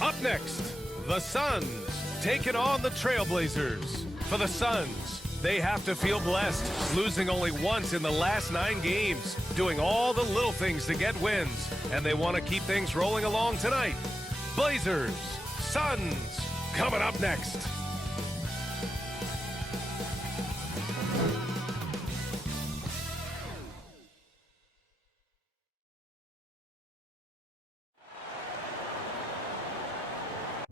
Up next, the Suns taking on the Trailblazers. For the Suns, they have to feel blessed, losing only once in the last 9 games, doing all the little things to get wins, and they want to keep things rolling along tonight. Blazers, Suns, coming up next.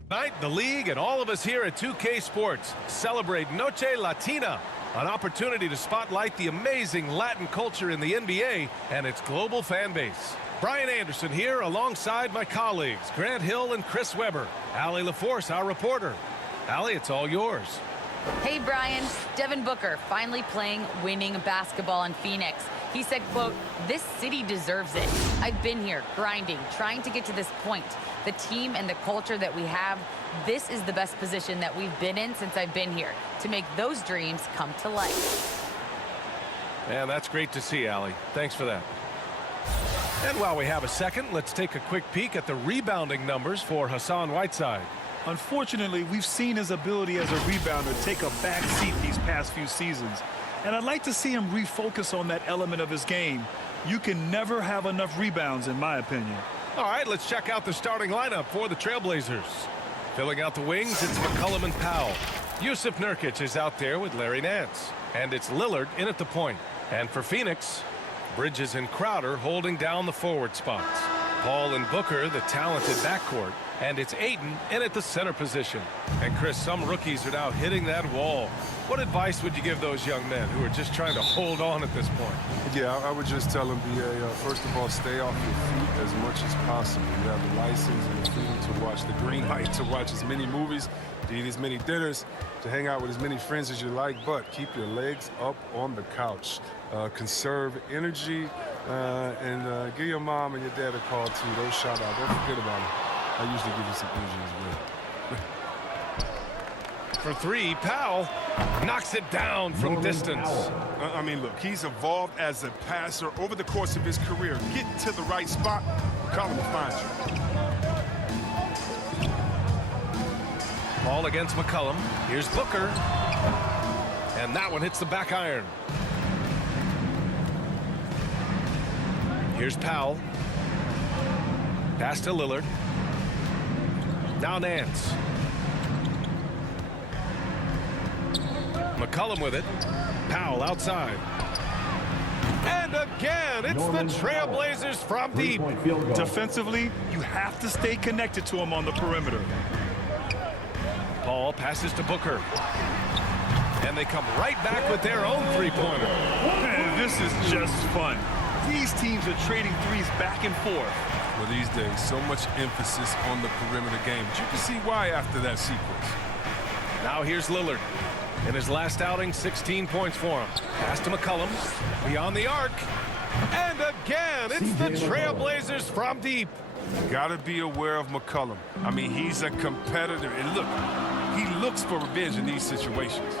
Tonight, the league and all of us here at 2K Sports celebrate Noche Latina, an opportunity to spotlight the amazing Latin culture in the NBA and its global fan base. Brian Anderson here alongside my colleagues, Grant Hill and Chris Webber. Allie LaForce, our reporter. Allie, it's all yours. Hey, Brian. Devin Booker finally playing winning basketball in Phoenix. He said, quote, "This city deserves it. I've been here grinding, trying to get to this point. The team and the culture that we have, this is the best position that we've been in since I've been here, to make those dreams come to life." And that's great to see, Allie. Thanks for that. And while we have a second, let's take a quick peek at the rebounding numbers for Hassan Whiteside. Unfortunately, we've seen his ability as a rebounder take a back seat these past few seasons. And I'd like to see him refocus on that element of his game. You can never have enough rebounds, in my opinion. All right, let's check out the starting lineup for the Trailblazers. Filling out the wings, it's McCollum and Powell. Yusuf Nurkic is out there with Larry Nance. And it's Lillard in at the point. And for Phoenix, Bridges and Crowder holding down the forward spots. Paul and Booker, the talented backcourt. And it's Ayton in at the center position. And Chris, some rookies are now hitting that wall. What advice would you give those young men who are just trying to hold on at this point? Yeah, I would just tell them, first of all, stay off your feet as much as possible. You have the license and the freedom to watch the green light, to watch as many movies, to eat as many dinners, to hang out with as many friends as you like, but keep your legs up on the couch. Conserve energy, and give your mom and your dad a call, too. Don't shout out. Don't forget about it. I usually give you some energy as well. For 3, Powell knocks it down from distance. I mean, look, he's evolved as a passer over the course of his career. Get to the right spot, McCollum will find you. Ball against McCollum. Here's Booker. And that one hits the back iron. Here's Powell. Pass to Lillard. Now Nance. McCollum with it. Powell outside. And again, it's the Trailblazers from deep. Defensively, you have to stay connected to him on the perimeter. Paul passes to Booker. And they come right back with their own three-pointer. Man, this is just fun. These teams are trading threes back and forth. Well, these days, so much emphasis on the perimeter game. But you can see why after that sequence. Now here's Lillard. In his last outing, 16 points for him. Pass to McCollum. Beyond the arc. And again, it's the Trailblazers from deep. You got to be aware of McCollum. I mean, he's a competitor. And look, he looks for revenge in these situations.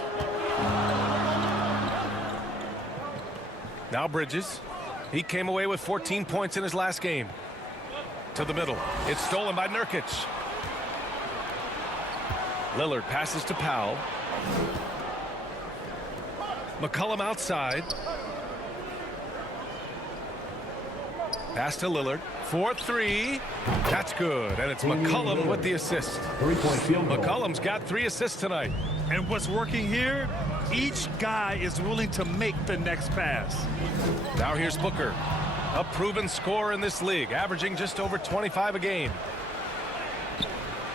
Now Bridges. He came away with 14 points in his last game. To the middle. It's stolen by Nurkic. Lillard passes to Powell. McCollum outside. Pass to Lillard. 4-3. That's good. And it's McCollum with the assist. McCollum's got 3 assists tonight. And what's working here? Each guy is willing to make the next pass. Now here's Booker. A proven scorer in this league, averaging just over 25 a game.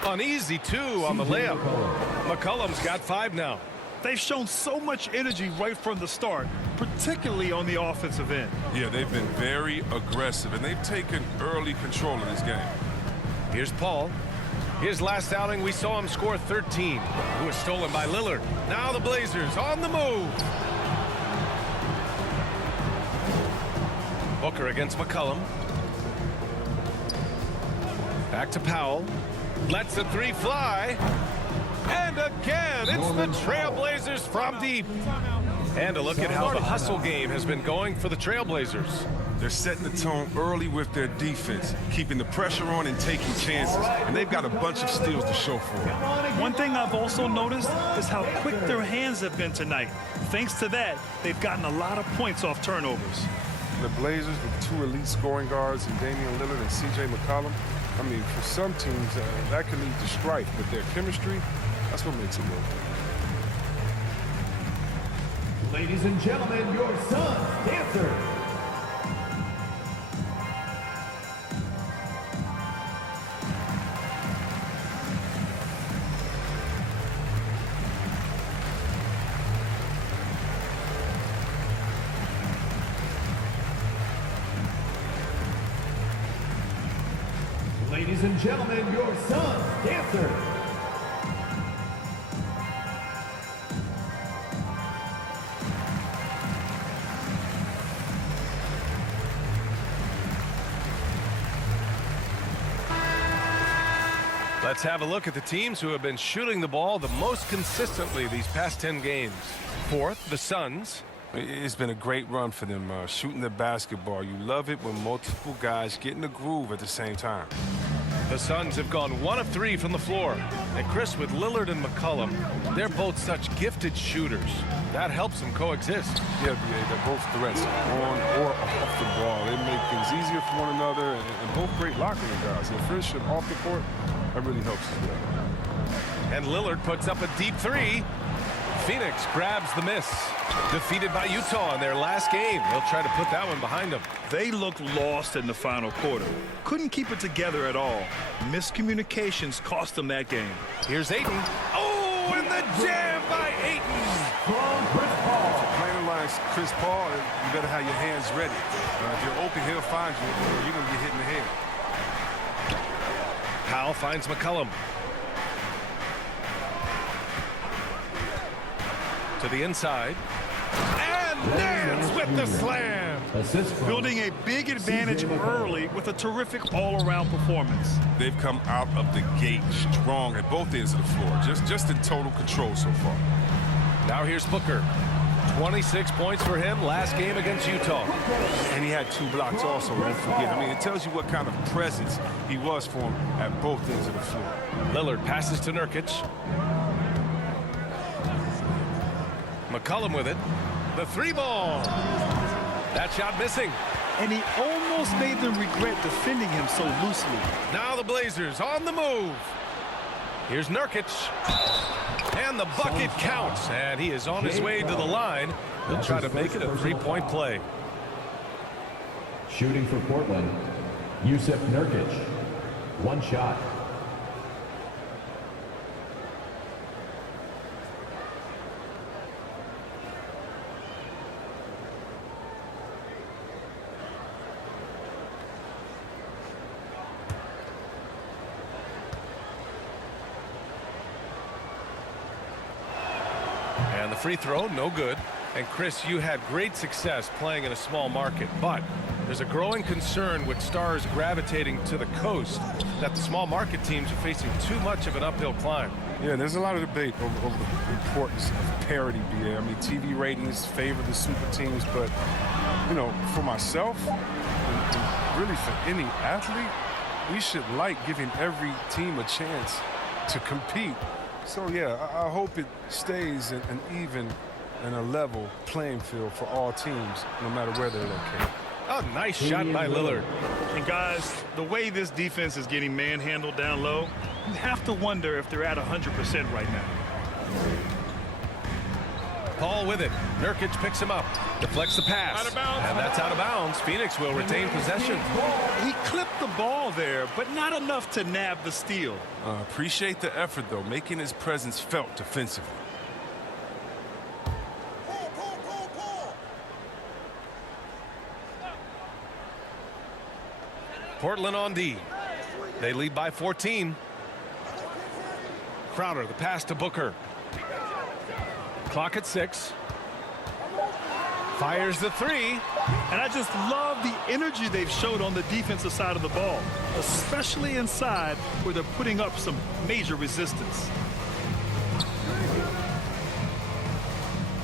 An easy 2 on the layup. McCollum's got 5 now. They've shown so much energy right from the start, particularly on the offensive end. Yeah, they've been very aggressive, and they've taken early control of this game. Here's Paul. His last outing, we saw him score 13. It was stolen by Lillard. Now the Blazers on the move. Booker against McCollum. Back to Powell. Lets the 3 fly. And again, it's the Trailblazers from deep. And a look at how the hustle game has been going for the Trailblazers. They're setting the tone early with their defense, keeping the pressure on and taking chances. And they've got a bunch of steals to show for it. One thing I've also noticed is how quick their hands have been tonight. Thanks to that, they've gotten a lot of points off turnovers. The Blazers with 2 elite scoring guards in Damian Lillard and C.J. McCollum. I mean, for some teams, that can lead to strife, but their chemistry, that's what makes it work. Ladies and gentlemen, your Suns dancer. Ladies and gentlemen, your Suns dancer. Let's have a look at the teams who have been shooting the ball the most consistently these past 10 games. Fourth, the Suns. It's been a great run for them shooting the basketball. You love it when multiple guys get in the groove at the same time. The Suns have gone 1 of 3 from the floor. And Chris, with Lillard and McCollum, they're both such gifted shooters. That helps them coexist. Yeah, they're both threats on or off the ball. They make things easier for one another, and both great locker room guys. And friendship off the court, that really helps as well. And Lillard puts up a deep 3. Phoenix grabs the miss. Defeated by Utah in their last game. They'll try to put that one behind them. They looked lost in the final quarter. Couldn't keep it together at all. Miscommunications cost them that game. Here's Ayton. Oh, and the jam by Ayton. Playing like Chris Paul, you better have your hands ready. If you're open, he'll find you, or you're going to get hit in the head. Powell finds McCollum. To the inside. And Nance with the slam. Building a big advantage early with a terrific all-around performance. They've come out of the gate strong at both ends of the floor, just in total control so far. Now here's Booker. 26 points for him last game against Utah. And he had 2 blocks also, don't forget. I mean, it tells you what kind of presence he was for him at both ends of the floor. Lillard passes to Nurkic. McCollum with it. The 3-ball. That shot missing. And he almost made them regret defending him so loosely. Now the Blazers on the move. Here's Nurkic. And the bucket counts. And he is on his way to the line. He'll try to make it a 3-point play. Shooting for Portland, Yusuf Nurkic. 1 shot. And the free throw, no good. And Chris, you had great success playing in a small market, but there's a growing concern with stars gravitating to the coast that the small market teams are facing too much of an uphill climb. Yeah, there's a lot of debate over the importance of parity, BA. I mean, TV ratings favor the super teams, but, you know, for myself, and really for any athlete, we should like giving every team a chance to compete. So, yeah, I hope it stays an even and a level playing field for all teams, no matter where they're located. A nice shot by Lillard. And guys, the way this defense is getting manhandled down low, you have to wonder if they're at 100% right now. Paul with it. Nurkic picks him up. Deflects the pass. Out of bounds. And that's out of bounds. Phoenix will retain possession. He clipped the ball there, but not enough to nab the steal. Appreciate the effort, though, making his presence felt defensively. Portland on D. They lead by 14. Crowder, the pass to Booker. Clock at 6. Fires the 3. And I just love the energy they've showed on the defensive side of the ball, especially inside where they're putting up some major resistance.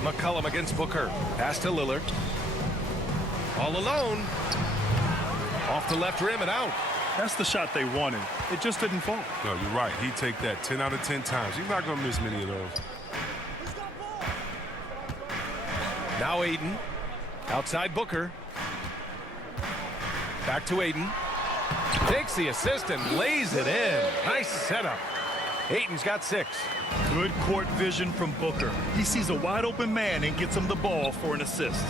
McCollum against Booker. Pass to Lillard. All alone. Off the left rim and out. That's the shot they wanted. It just didn't fall. No, you're right. He'd take that 10 out of 10 times. He's not going to miss many of those. Now Aiden. Outside Booker. Back to Aiden. Takes the assist and lays it in. Nice setup. Aiden's got 6. Good court vision from Booker. He sees a wide open man and gets him the ball for an assist.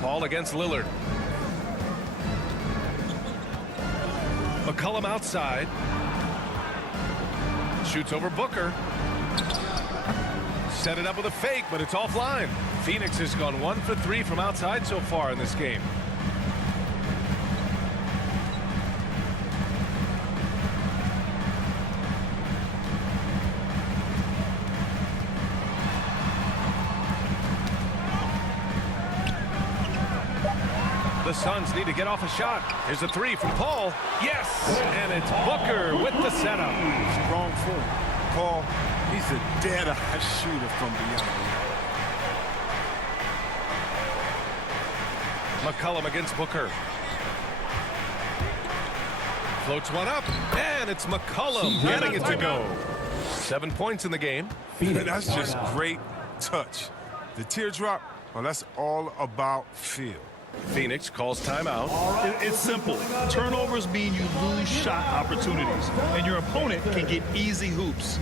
Paul against Lillard. McCollum outside. Shoots over Booker. Set it up with a fake, but it's offline. Phoenix has gone 1 for 3 from outside so far in this game. The Suns need to get off a shot. Here's a 3 from Paul. Yes! And it's Booker with the setup. Strong form. Paul, he's a dead-eye shooter from beyond. McCollum against Booker. Floats one up, and it's McCollum getting it to go. 7 points in the game. That's just great touch. The teardrop, well, that's all about feel. Phoenix calls timeout. It's simple. Turnovers mean you lose shot opportunities, and your opponent can get easy hoops.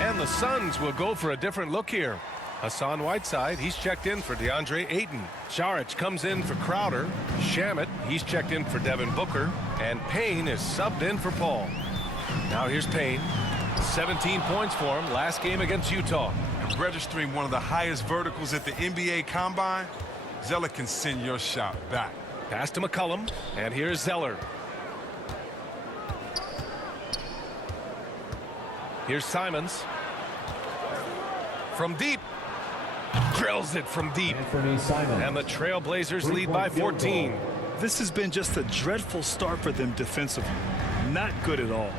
And the Suns will go for a different look here. Hassan Whiteside, he's checked in for DeAndre Ayton. Saric comes in for Crowder. Shamet, he's checked in for Devin Booker. And Payne is subbed in for Paul. Now here's Payne. 17 points for him last game against Utah. Registering one of the highest verticals at the NBA Combine, Zeller can send your shot back. Pass to McCollum. And here's Zeller. Here's Simons. From deep. Drills it from deep. Anthony Simons. And the Trailblazers lead by 14. This has been just a dreadful start for them defensively. Not good at all.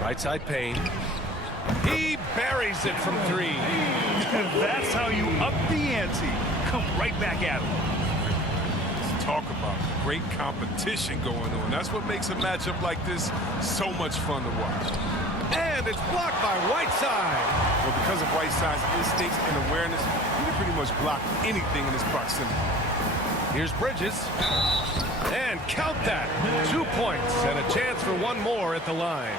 Right side Payne. He buries it from 3. That's how you up the ante. Come right back at him. Let's talk about great competition going on. That's what makes a matchup like this so much fun to watch. And it's blocked by Whiteside. Well, because of Whiteside's instincts and awareness, he can pretty much block anything in his proximity. Here's Bridges. And count that. 2 points and a chance for one more at the line.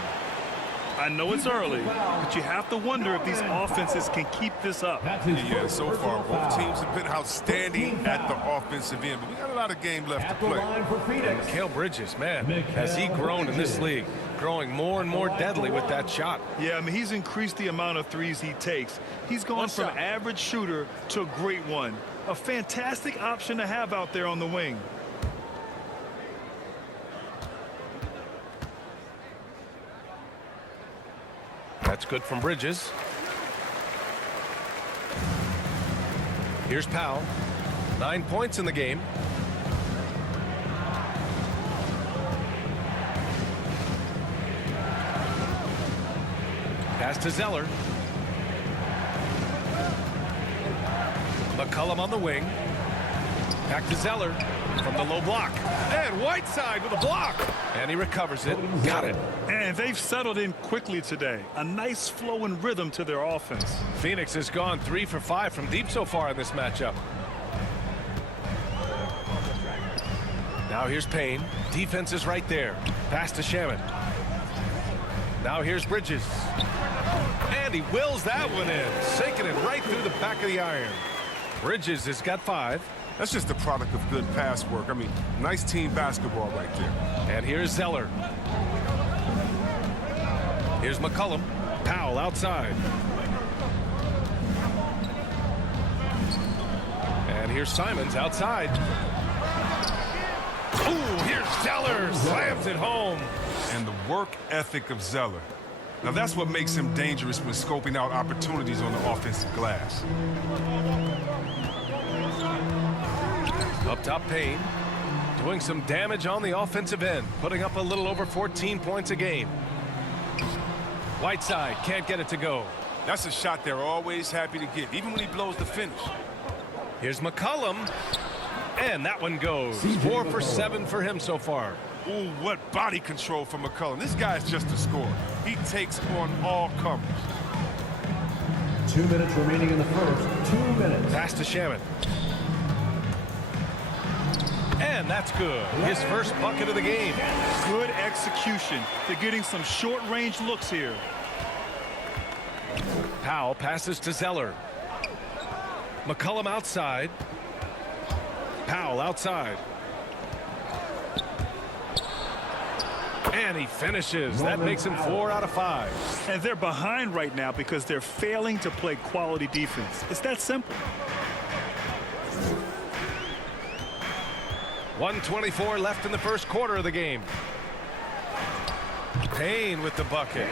I know it's early, but you have to wonder if these offenses can keep this up. Yeah, so far, both teams have been outstanding at the offensive end, but we got a lot of game left to play. Mikal Bridges, man, has he grown in this league? Growing more and more deadly with that shot. Yeah, I mean, he's increased the amount of threes he takes. He's gone from average shooter to a great one. A fantastic option to have out there on the wing. That's good from Bridges. Here's Powell. 9 points in the game. Pass to Zeller. McCollum on the wing. Back to Zeller from the low block. And Whiteside with a block. And he recovers it. Got it. And they've settled in quickly today. A nice flow and rhythm to their offense. Phoenix has gone 3 for 5 from deep so far in this matchup. Now Now here's Payne. Defense is right there. Pass to Shaman. Now here's Bridges. And he wills that one in. Sinking it right through the back of the iron. Bridges has got 5. That's just the product of good pass work. I mean, nice team basketball right there. And here's Zeller. Here's McCollum. Powell outside. And here's Simons outside. Ooh, here's Zeller. Slams it home. And the work ethic of Zeller. Now that's what makes him dangerous when scoping out opportunities on the offensive glass. Up top, Payne. Doing some damage on the offensive end. Putting up a little over 14 points a game. Whiteside can't get it to go. That's a shot they're always happy to get, even when he blows the finish. Here's McCollum. And that one goes. 4 for 7 for him so far. Ooh, what body control from McCollum. This guy's just a scorer. He takes on all comers. 2 minutes remaining in the first. 2 minutes. Pass to Shaman. And that's good. His first bucket of the game. Good execution. They're getting some short-range looks here. Powell passes to Zeller. McCollum outside. Powell outside. And he finishes. That makes him 4 out of 5. And they're behind right now because they're failing to play quality defense. It's that simple. 1:24 left in the first quarter of the game. Payne with the bucket.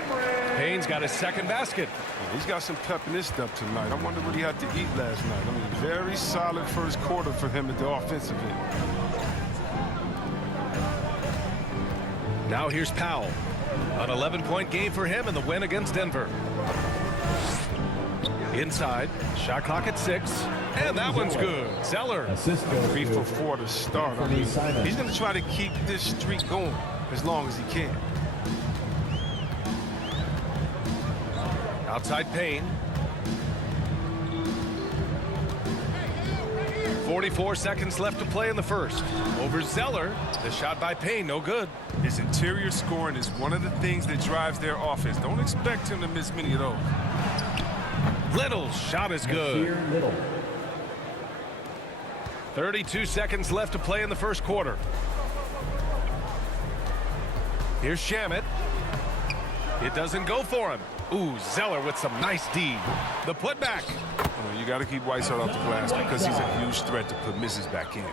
Payne's got his second basket. He's got some pep in his step tonight. I wonder what he had to eat last night. I mean, very solid first quarter for him at the offensive end. Now here's Powell. An 11-point game for him in the win against Denver. Inside. Shot clock at 6. And that one's good. Zeller. Assist goes 3 for to 4 to start. I mean, he's going to try to keep this streak going as long as he can. Outside Payne. 44 seconds left to play in the first. Over Zeller. The shot by Payne, no good. His interior scoring is one of the things that drives their offense. Don't expect him to miss many of those. Little's shot is good. Here, Little. 32 seconds left to play in the first quarter. Here's Shamet. It doesn't go for him. Ooh, Zeller with some nice D. The putback. You got to keep Whiteside off the glass because he's a huge threat to put misses back in.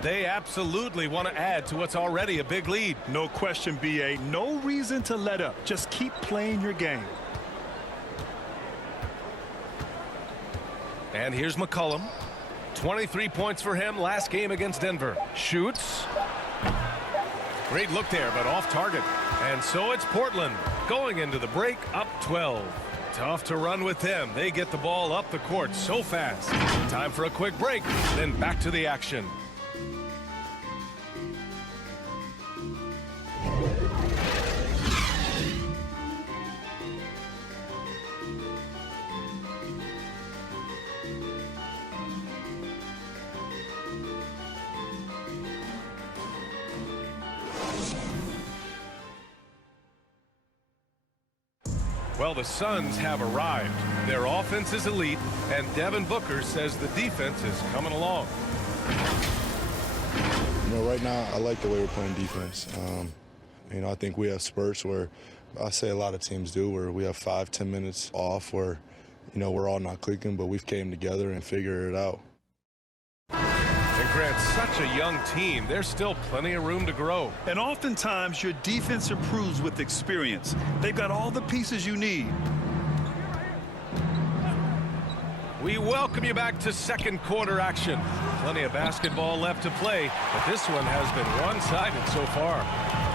They absolutely want to add to what's already a big lead. No question, B.A. No reason to let up. Just keep playing your game. And here's McCollum. 23 points for him last game against Denver. Shoots. Great look there, but off target. And so it's Portland going into the break up 12. Tough to run with them. They get the ball up the court so fast. Time for a quick break, then back to the action. Well, the Suns have arrived. Their offense is elite, and Devin Booker says the defense is coming along. You know, right now, I like the way we're playing defense. You know, I think we have spurts where I say a lot of teams do, where we have 5-10 minutes off where, you know, we're all not clicking, but we've came together and figured it out. And Grant, such a young team. There's still plenty of room to grow. And oftentimes, your defense improves with experience. They've got all the pieces you need. We welcome you back to second quarter action. Plenty of basketball left to play, but this one has been one-sided so far.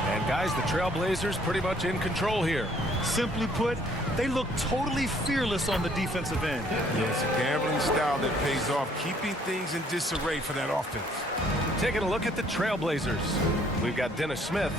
And guys, the Trailblazers pretty much in control here. Simply put, they look totally fearless on the defensive end. Yeah, it's a gambling style that pays off, keeping things in disarray for that offense. Taking a look at the Trailblazers. We've got Dennis Smith,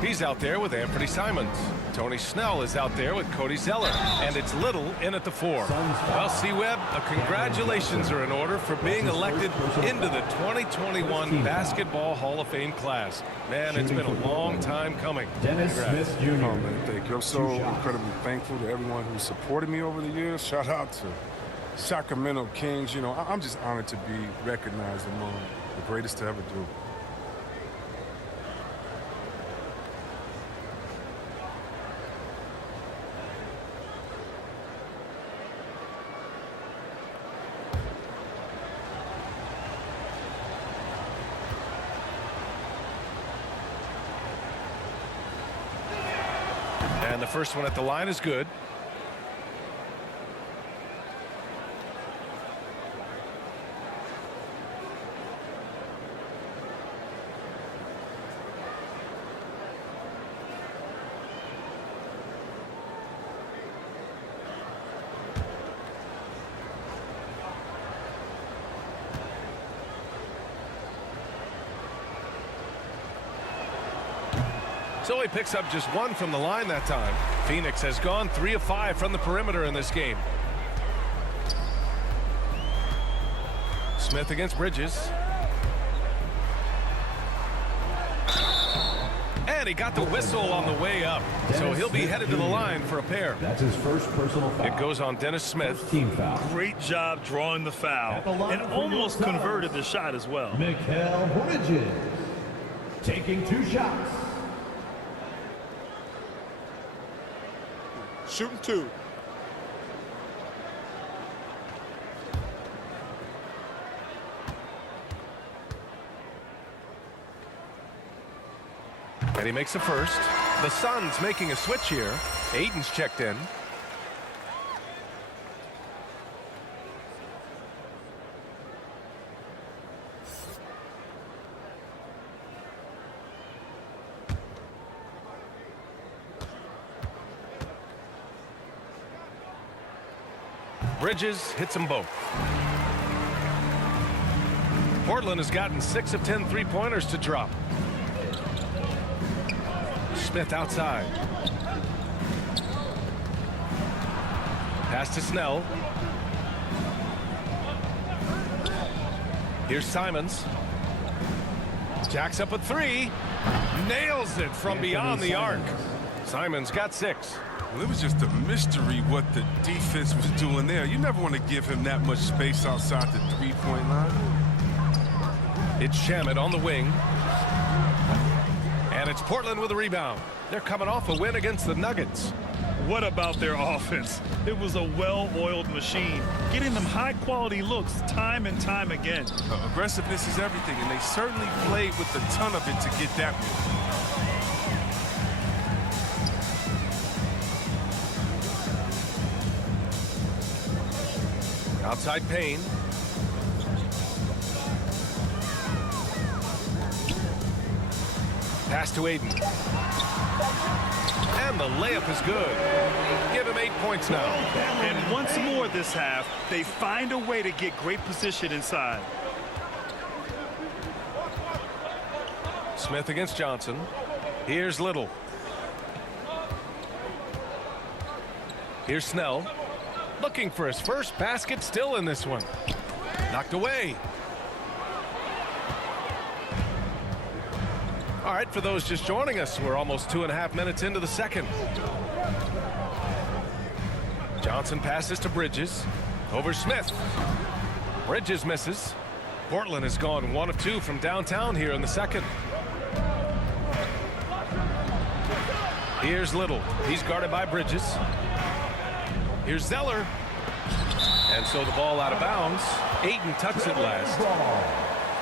He's out there with Anthony Simons. Tony Snell is out there with Cody Zeller. And it's Little in at the 4. Well, C-Webb, congratulations are in order for being elected into the 2021 Basketball Hall of Fame class. Man, it's been a long time coming. Dennis Congrats. Smith Jr. Oh, man, thank you. I'm so incredibly thankful to everyone who supported me over the years. Shout out to Sacramento Kings. You know, I'm just honored to be recognized among the greatest to ever do. And the first one at the line is good. So he picks up just 1 from the line that time. Phoenix has gone 3 of 5 from the perimeter in this game. Smith against Bridges. And he got the whistle on the way up. So he'll be headed to the line for a pair. That's his first personal foul. It goes on Dennis Smith. First team foul. Great job drawing the foul and almost converted the shot as well. Mikal Bridges taking 2 shots. Shooting 2. And he makes a first. The Suns making a switch here. Aiden's checked in. Bridges hits them both. Portland has gotten 6 of 10 3-pointers to drop. Smith outside. Pass to Snell. Here's Simons. Jacks up a 3. Nails it from beyond the arc. Simons got 6. Well, it was just a mystery what the defense was doing there. You never want to give him that much space outside the 3-point line. It's Shamet on the wing. And it's Portland with a rebound. They're coming off a win against the Nuggets. What about their offense? It was a well-oiled machine, getting them high-quality looks time and time again. Aggressiveness is everything, and they certainly played with a ton of it to get that win. Outside Payne. Pass to Aiden. And the layup is good. Give him 8 points now. And once more this half, they find a way to get great position inside. Smith against Johnson. Here's Little. Here's Snell. Looking for his first basket still in this one. Knocked away. All right, for those just joining us, we're almost 2.5 minutes into the second. Johnson passes to Bridges. Over Smith. Bridges misses. Portland has gone 1 of 2 from downtown here in the second. Here's Little. He's guarded by Bridges. Here's Zeller. And so the ball out of bounds. Ayton tucks it last.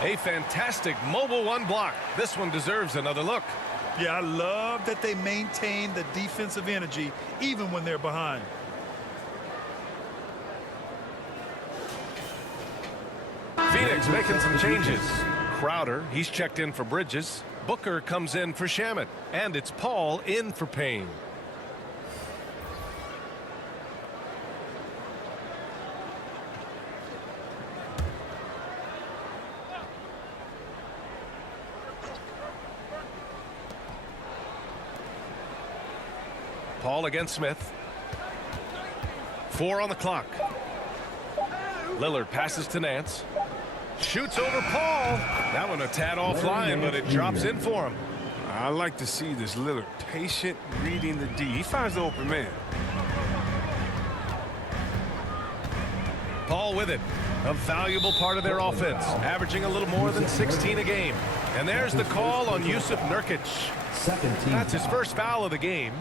A fantastic mobile 1 block. This one deserves another look. Yeah, I love that they maintain the defensive energy even when they're behind. Phoenix making some changes. Crowder, he's checked in for Bridges. Booker comes in for Shamet. And it's Paul in for Payne. Paul against Smith. 4 on the clock. Lillard passes to Nance. Shoots over Paul. That one a tad offline, but it drops in for him. I like to see this Lillard patient, reading the D. He finds the open man. Paul with it. A valuable part of their offense, averaging a little more than 16 a game. And there's the call on Jusuf Nurkic. Second team. That's his first foul of the game.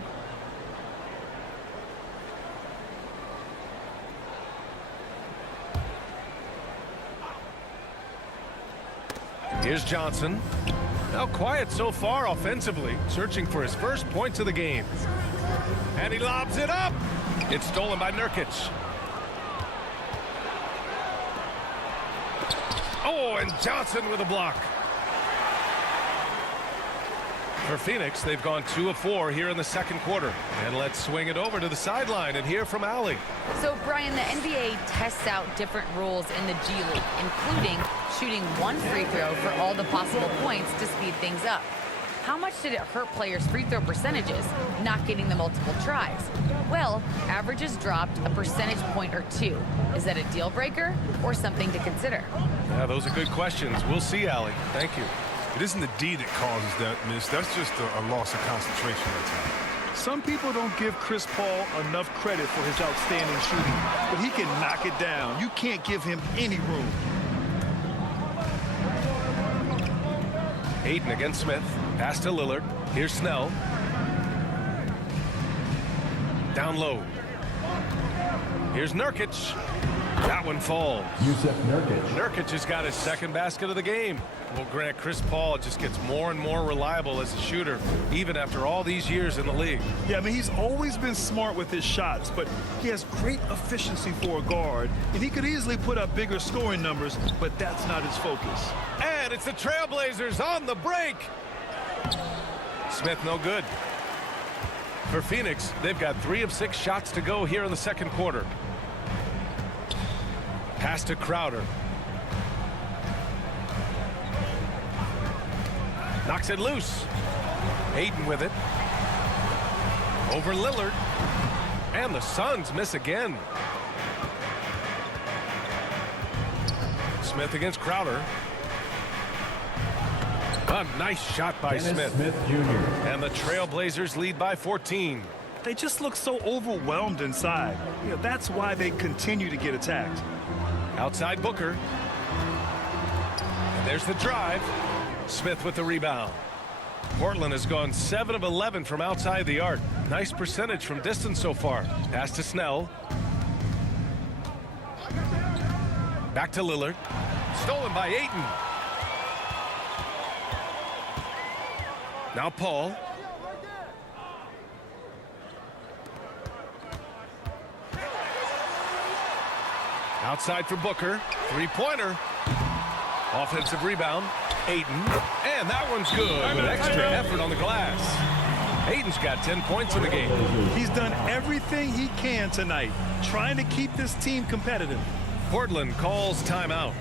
Here's Johnson. Now quiet so far offensively, searching for his first points of the game. And he lobs it up. It's stolen by Nurkic. Oh, and Johnson with a block. For Phoenix, they've gone 2 of 4 here in the second quarter. And let's swing it over to the sideline and hear from Allie. So, Brian, the NBA tests out different rules in the G League, including shooting 1 free throw for all the possible points to speed things up. How much did it hurt players' free throw percentages, not getting the multiple tries? Well, averages dropped a percentage point or 2. Is that a deal breaker or something to consider? Yeah, those are good questions. We'll see, Allie. Thank you. It isn't the D that causes that miss. That's just a loss of concentration at times. Some people don't give Chris Paul enough credit for his outstanding shooting, but he can knock it down. You can't give him any room. Ayton against Smith. Pass to Lillard. Here's Snell. Down low. Here's Nurkic. That one falls. Jusuf Nurkic. Nurkic has got his second basket of the game. Well, Grant, Chris Paul just gets more and more reliable as a shooter, even after all these years in the league. Yeah, I mean, he's always been smart with his shots, but he has great efficiency for a guard, and he could easily put up bigger scoring numbers, but that's not his focus. And it's the Trailblazers on the break. Smith no good. For Phoenix, they've got 3 of 6 shots to go here in the second quarter. Pass to Crowder. Knocks it loose. Ayton with it. Over Lillard. And the Suns miss again. Smith against Crowder. A nice shot by Dennis Smith. Jr. And the Trailblazers lead by 14. They just look so overwhelmed inside. You know, that's why they continue to get attacked. Outside Booker. And there's the drive. Smith with the rebound. Portland has gone 7 of 11 from outside the arc. Nice percentage from distance so far. Pass to Snell. Back to Lillard. Stolen by Ayton. Now Paul. Outside for Booker. Three-pointer. Offensive rebound. Ayton. And that one's good with extra effort on the glass. Ayton's got 10 points in the game. He's done everything he can tonight, trying to keep this team competitive. Portland calls timeout.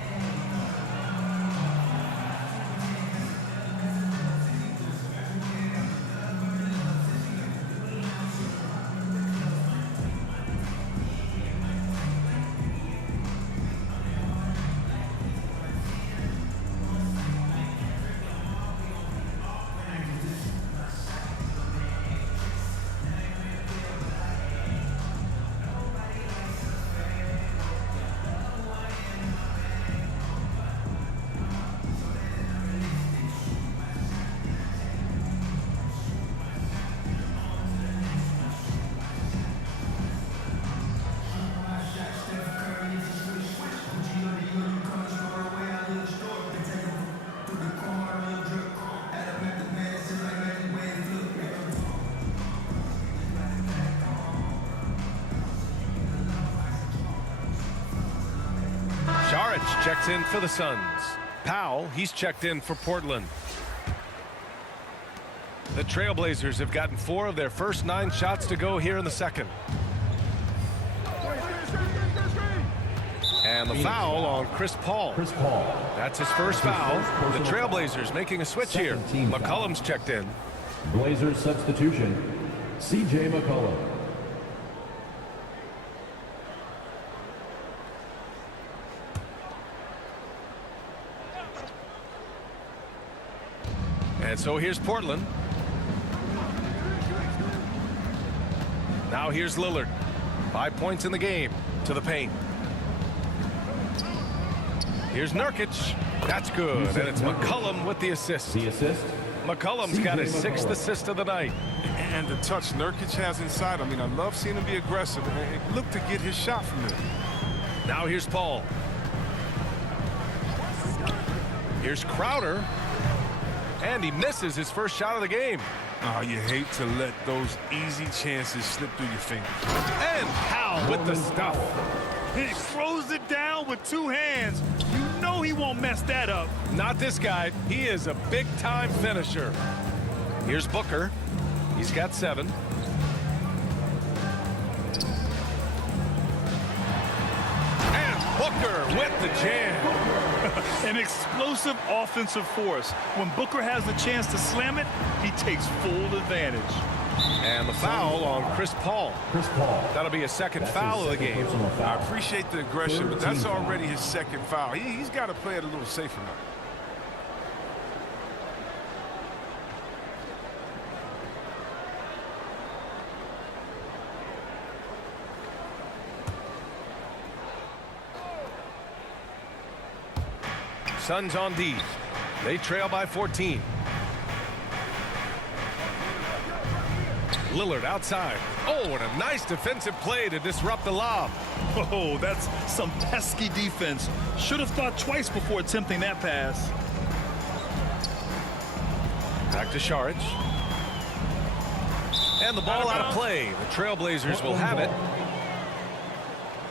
Saric checks in for the Suns. Powell, he's checked in for Portland. The Trailblazers have gotten 4 of their first 9 shots to go here in the second. And the foul on Chris Paul. Chris Paul. That's his first foul. The Trailblazers making a switch here. Second team foul. McCollum's checked in. Blazers substitution. C.J. McCollum. And so here's Portland. Now here's Lillard. 5 points in the game to the paint. Here's Nurkic. That's good. And it's McCollum with the assist. The assist. McCollum's got his 6th assist of the night. And the touch Nurkic has inside, I mean, I love seeing him be aggressive and look to get his shot from there. Now here's Paul. Here's Crowder. And he misses his first shot of the game. Oh, you hate to let those easy chances slip through your fingers. And Powell with the stuff. He throws it down with 2 hands. You know he won't mess that up. Not this guy. He is a big-time finisher. Here's Booker. He's got 7. And Booker with the jam. An explosive offensive force. When Booker has the chance to slam it, he takes full advantage. And the foul on Chris Paul. Chris Paul. That'll be a second That's foul of his the second game. personal I foul. appreciate the aggression, but that's already his 2nd foul. He's got to play it a little safer now. Suns on D. They trail by 14. Lillard outside. Oh, and a nice defensive play to disrupt the lob. Oh, that's some pesky defense. Should have thought twice before attempting that pass. Back to Šarić. And the ball out of play. The Trailblazers will have it.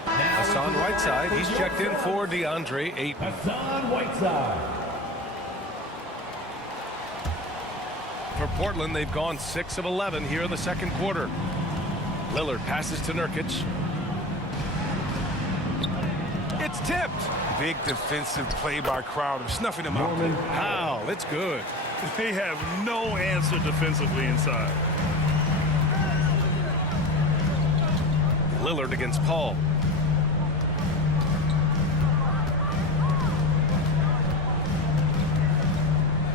Hassan Whiteside. He's checked in for DeAndre Ayton. Hassan Whiteside. For Portland, they've gone 6 of 11 here in the second quarter. Lillard passes to Nurkic. It's tipped. Big defensive play by Crowder, snuffing him out. Powell, it's good. They have no answer defensively inside. Lillard against Paul.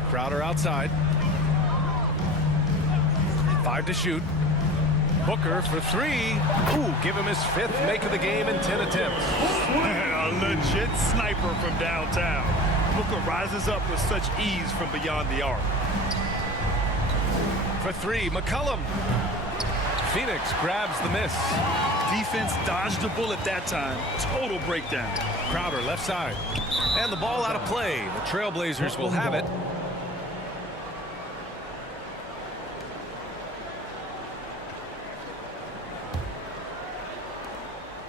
Crowder outside. 5 to shoot. Booker for 3. Ooh, give him his 5th make of the game in 10 attempts. A legit sniper from downtown. Booker rises up with such ease from beyond the arc. For 3, McCollum. Phoenix grabs the miss. Defense dodged a bullet that time. Total breakdown. Crowder left side. And the ball out of play. The Trailblazers will have it.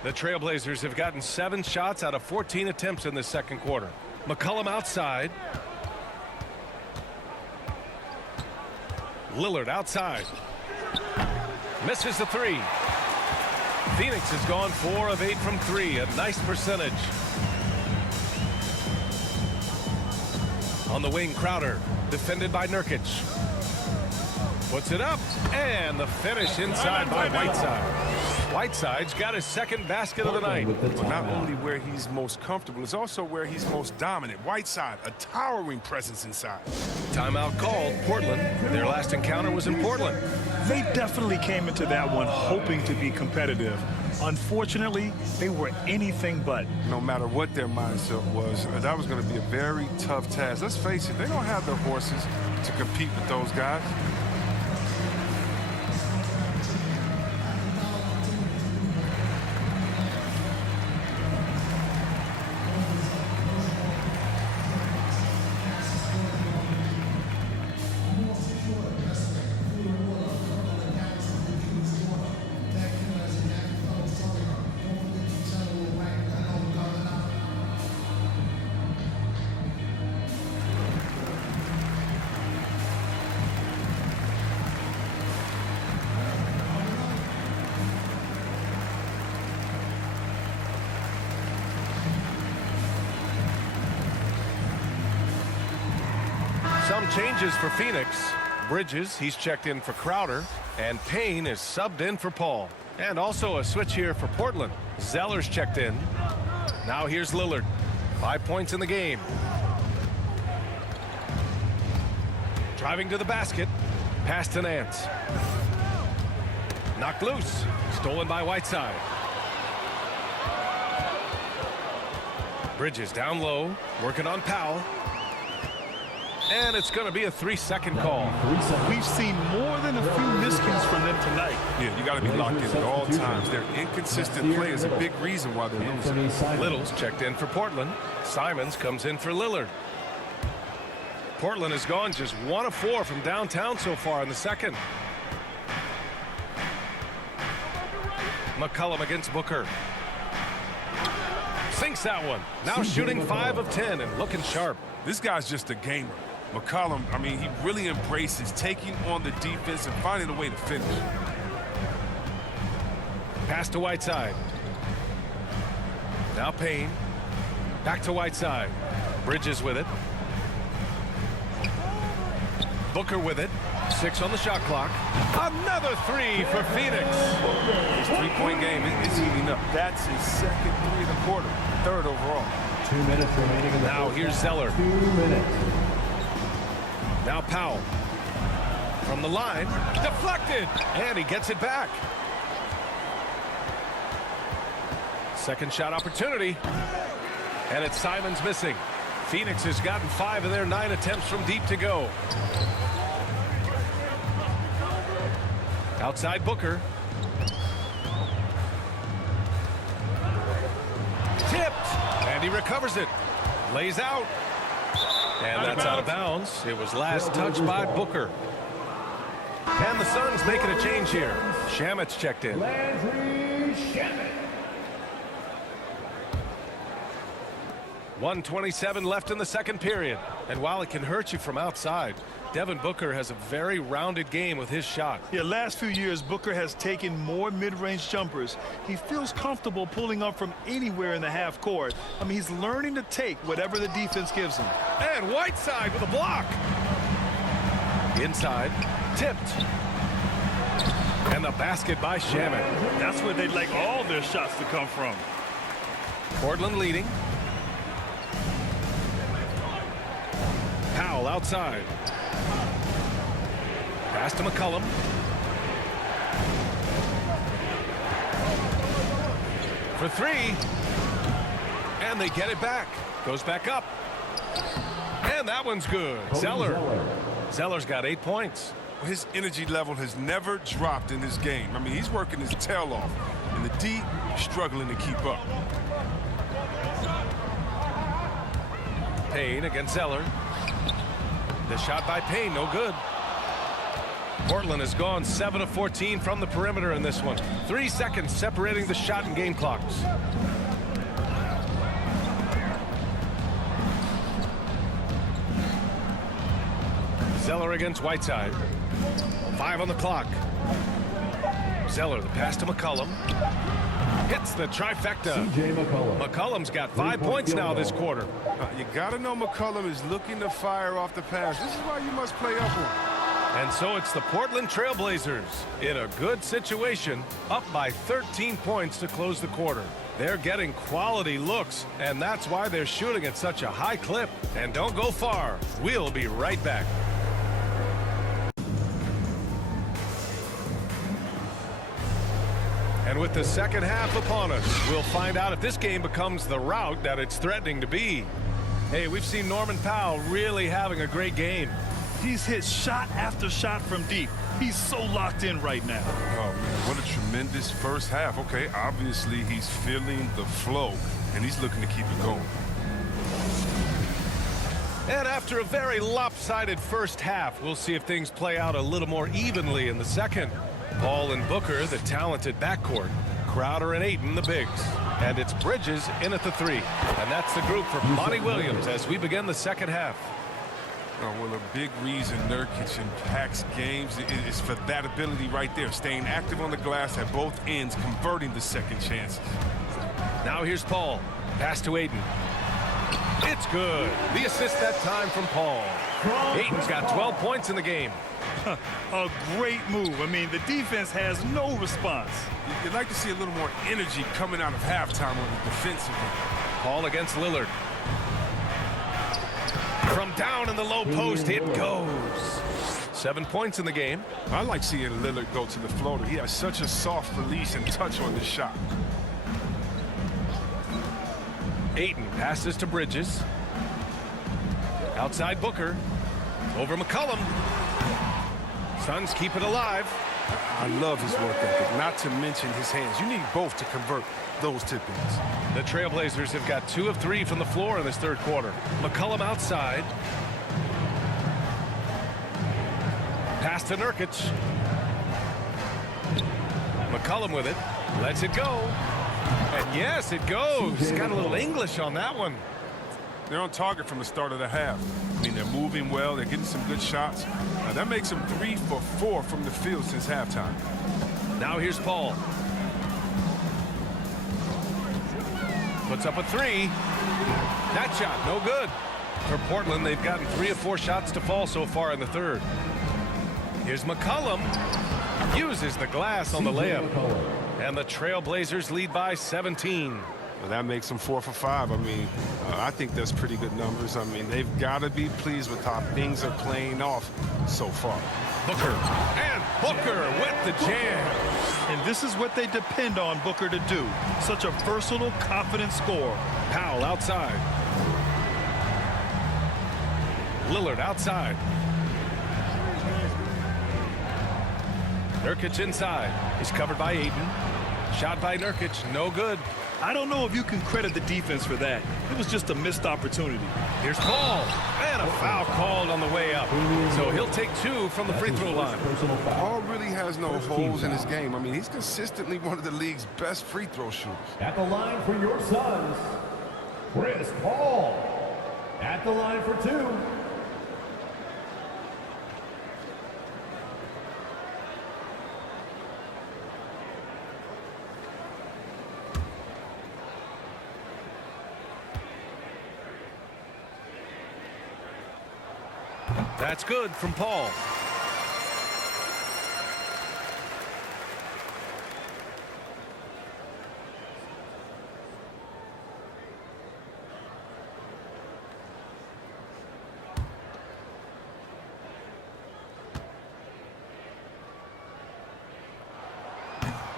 The Trailblazers have gotten 7 shots out of 14 attempts in the second quarter. McCollum outside. Lillard outside. Misses the 3. Phoenix has gone 4 of 8 from 3. A nice percentage. On the wing, Crowder. Defended by Nurkic. Puts it up. And the finish inside by Whiteside. Whiteside's got his 2nd basket of the night. Well, not only where he's most comfortable, it's also where he's most dominant. Whiteside, a towering presence inside. Timeout called. Portland. Their last encounter was in Portland. They definitely came into that one hoping to be competitive. Unfortunately, they were anything but. No matter what their mindset was, that was going to be a very tough task. Let's face it, they don't have the horses to compete with those guys. Some changes for Phoenix. Bridges, he's checked in for Crowder. And Payne is subbed in for Paul. And also a switch here for Portland. Zeller's checked in. Now here's Lillard. 5 points in the game. Driving to the basket. Pass to Nance. Knocked loose. Stolen by Whiteside. Bridges down low. Working on Powell. And it's going to be a 3-second call. We've seen more than a few miscues from them tonight. Yeah, you got to be locked in at all times. Their inconsistent play is a big reason why they're losing. Little's checked in for Portland. Simons comes in for Lillard. Portland has gone just 1 of 4 from downtown so far in the second. McCollum against Booker. Sinks that one. Now shooting 5 of 10 and looking sharp. This guy's just a gamer. McCollum, I mean, he really embraces taking on the defense and finding a way to finish. Pass to Whiteside. Now Payne. Back to Whiteside. Bridges with it. Booker with it. 6 on the shot clock. Another 3 for Phoenix. His three-point game is heating up. That's his second 3 of the quarter, 3rd overall. 2 minutes remaining in the Now here's Zeller. 2 minutes. Now Powell. From the line. Deflected. And he gets it back. Second shot opportunity. And it's Simons missing. Phoenix has gotten 5 of their 9 attempts from deep to go. Outside Booker. Tipped. And he recovers it. Lays out. And that's out of bounds. It was last touched by Booker. And the Suns making a change here. Shamet's checked in. Landry Shamet. 1:27 left in the second period. And while it can hurt you from outside, Devin Booker has a very rounded game with his shot. Yeah, last few years, Booker has taken more mid-range jumpers. He feels comfortable pulling up from anywhere in the half court. I mean, he's learning to take whatever the defense gives him. And Whiteside with a block. Inside. Tipped. And the basket by Shamet. That's where they'd like all their shots to come from. Portland leading. Powell outside. Pass to McCollum. For 3. And they get it back. Goes back up. And that one's good. Zeller. Zeller's got 8 points. His energy level has never dropped in this game. I mean, he's working his tail off. And the D struggling to keep up. Payne against Zeller. The shot by Payne, no good. Portland has gone 7 of 14 from the perimeter in this one. 3 seconds separating the shot and game clocks. Zeller against Whiteside. 5 on the clock. Zeller, the pass to McCollum. Hits the trifecta. C.J. McCollum. McCollum's got 5 points now this quarter. You got to know McCollum is looking to fire off the pass. This is why you must play up on. And so it's the Portland Trailblazers in a good situation, up by 13 points to close the quarter. They're getting quality looks, and that's why they're shooting at such a high clip. And don't go far. We'll be right back. And with the second half upon us, we'll find out if this game becomes the rout that it's threatening to be. Hey, we've seen Norman Powell really having a great game. He's hit shot after shot from deep. He's so locked in right now. Oh, man, what a tremendous first half. Okay, obviously he's feeling the flow, and he's looking to keep it going. And after a very lopsided first half, we'll see if things play out a little more evenly in the second. Paul and Booker, the talented backcourt. Crowder and Ayton, the bigs. And it's Bridges in at the 3. And that's the group for Monty Williams as we begin the second half. Oh, well, a big reason Nurkic impacts games is for that ability right there, staying active on the glass at both ends, converting the second chances. Now here's Paul. Pass to Ayton. It's good. The assist that time from Paul. Ayton's got 12 points in the game. A great move. I mean, the defense has no response. You'd like to see a little more energy coming out of halftime on the defensive end. Paul against Lillard. From down in the low post, it goes. 7 points in the game. I like seeing Lillard go to the floater. He has such a soft release and touch on the shot. Ayton passes to Bridges. Outside Booker. Over McCollum. Suns keep it alive. I love his work ethic, not to mention his hands. You need both to convert those tip-ins. The Trailblazers have got 2 of 3 from the floor in this third quarter. McCollum outside. Pass to Nurkic. McCollum with it. Lets it go. And yes, it goes. Got a little English on that one. They're on target from the start of the half. I mean, they're moving well. They're getting some good shots. That makes them 3 for 4 from the field since halftime. Now here's Paul. Puts up a 3. That shot, no good. For Portland, they've gotten 3 of 4 shots to fall so far in the third. Here's McCollum. Uses the glass on the layup. And the Trailblazers lead by 17. Well, that makes them 4 for 5. I mean, I think that's pretty good numbers. I mean, they've got to be pleased with how things are playing off so far. Booker. And Booker with the jam. And this is what they depend on Booker to do. Such a versatile, confident scorer. Powell outside. Lillard outside. Nurkic inside. He's covered by Ayton. Shot by Nurkic. No good. I don't know if you can credit the defense for that. It was just a missed opportunity. Here's Paul. And a foul called on the way up. So he'll take 2 from the free throw line. Paul really has no holes in his game. I mean, he's consistently one of the league's best free throw shooters. At the line for your Suns, Chris Paul. At the line for 2. That's good from Paul.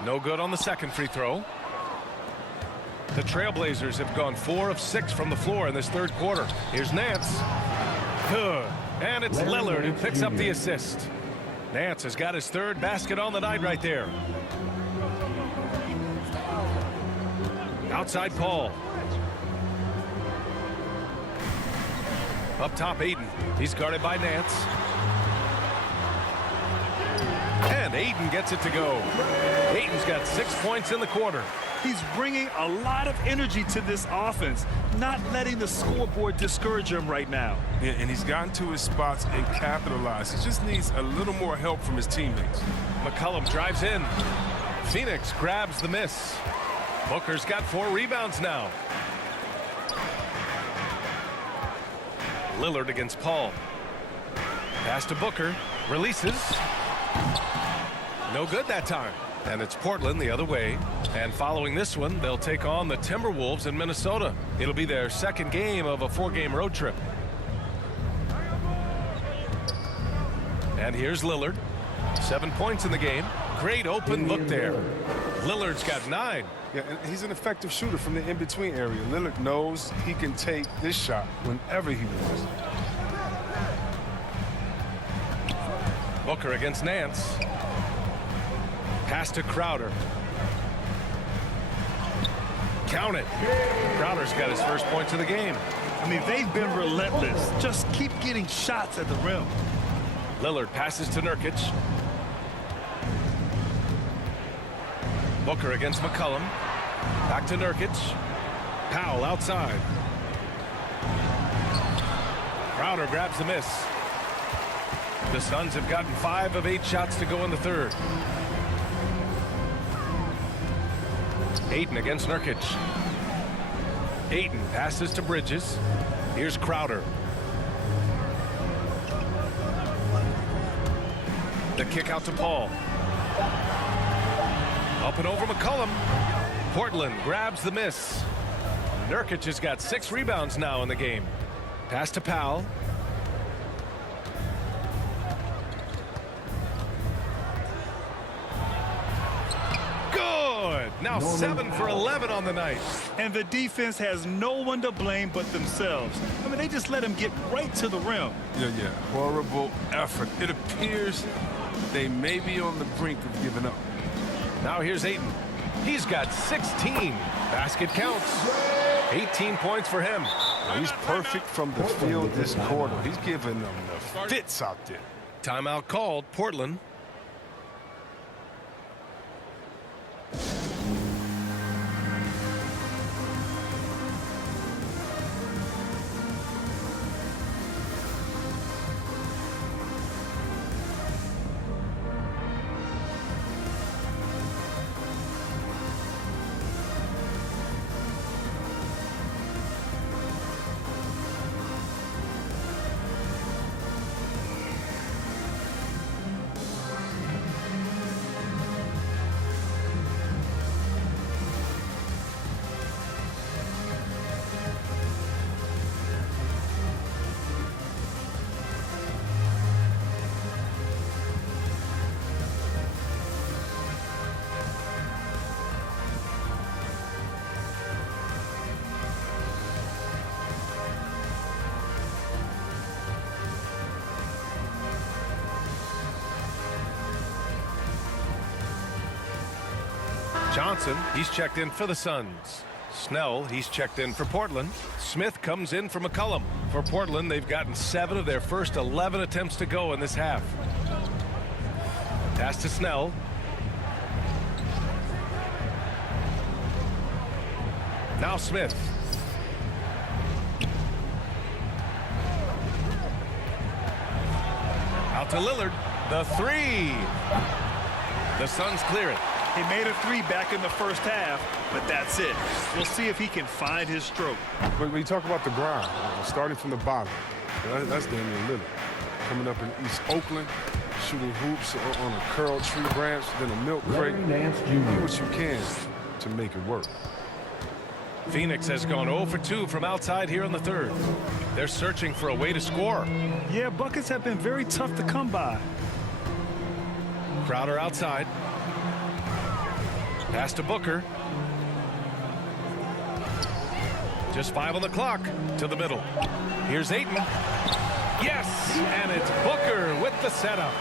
No good on the second free throw. The Trailblazers have gone 4 of 6 from the floor in this third quarter. Here's Nance. Good. And it's Lillard who picks up the assist. Nance has got his 3rd basket on the night right there. Outside Paul. Up top Ayton. He's guarded by Nance. And Ayton gets it to go. Ayton's got 6 points in the quarter. He's bringing a lot of energy to this offense, not letting the scoreboard discourage him right now. Yeah, and he's gotten to his spots and capitalized. He just needs a little more help from his teammates. McCollum drives in. Phoenix grabs the miss. Booker's got 4 rebounds now. Lillard against Paul. Pass to Booker. Releases. No good that time. And it's Portland the other way. And following this one, they'll take on the Timberwolves in Minnesota. It'll be their 2nd game of a 4-game road trip. And here's Lillard. 7 points in the game. Great open look there. Lillard's got 9. Yeah, and he's an effective shooter from the in-between area. Lillard knows he can take this shot whenever he wants. Booker against Nance. Pass to Crowder. Count it. Crowder's got his 1st points of the game. I mean, they've been relentless. Just keep getting shots at the rim. Lillard passes to Nurkic. Booker against McCollum. Back to Nurkic. Powell outside. Crowder grabs the miss. The Suns have gotten 5 of 8 shots to go in the third. Ayton against Nurkic. Ayton passes to Bridges. Here's Crowder. The kick out to Paul. Up and over McCollum. Portland grabs the miss. Nurkic has got 6 rebounds now in the game. Pass to Powell. Good. Now 7 for 11 on the night. And the defense has no one to blame but themselves. I mean, they just let him get right to the rim. Yeah. Horrible effort. It appears they may be on the brink of giving up. Now here's Ayton. He's got 16. Basket counts. 18 points for him. He's perfect from the field this quarter. He's giving them the fits out there. Timeout called. Portland. Johnson, he's checked in for the Suns. Snell, he's checked in for Portland. Smith comes in for McCollum. For Portland, they've gotten 7 of their first 11 attempts to go in this half. Pass to Snell. Now Smith. Out to Lillard. The 3. The Suns clear it. He made a 3 back in the first half, but that's it. We'll see if he can find his stroke. When you talk about the grind, starting from the bottom, that's Damian Lillard. Coming up in East Oakland, shooting hoops on a curled tree branch, then a milk crate. Do what you can to make it work. Phoenix has gone 0 for 2 from outside here in the third. They're searching for a way to score. Yeah, buckets have been very tough to come by. Crowder outside. Pass to Booker. Just 5 on the clock. To the middle. Here's Ayton. Yes! And it's Booker with the setup.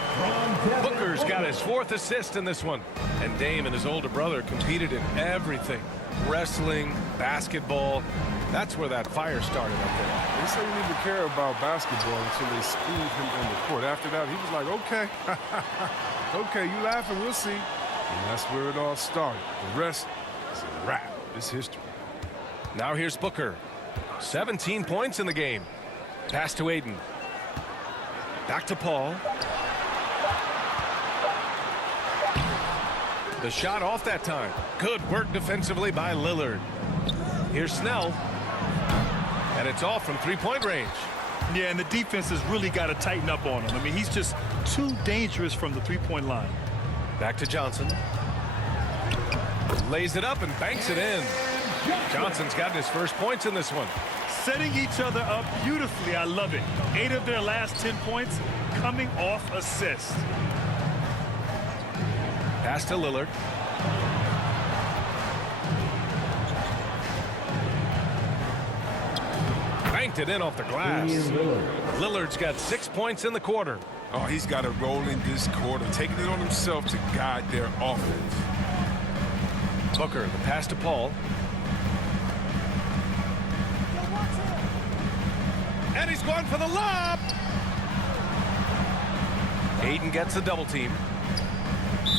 Booker's got his 4th assist in this one. And Dame and his older brother competed in everything. Wrestling, basketball. That's where that fire started up there. They say you need to care about basketball until they schooled him on the court. After that, he was like, okay. Okay, you laughing, we'll see. And that's where it all started. The rest is a wrap. It's history. Now here's Booker. 17 points in the game. Pass to Ayton. Back to Paul. The shot off that time. Good work defensively by Lillard. Here's Snell. And it's off from 3-point range. Yeah, and the defense has really got to tighten up on him. I mean, he's just too dangerous from the 3-point line. Back to Johnson. Lays it up and banks it in. Johnson's gotten his first points in this one. Setting each other up beautifully. I love it. 8 of their last 10 points coming off assists. Pass to Lillard. Banked it in off the glass. Lillard's got 6 points in the quarter. Oh, he's got a role in this quarter, taking it on himself to guide their offense. Booker, the pass to Paul. And he's going for the lob. Ayton gets a double team.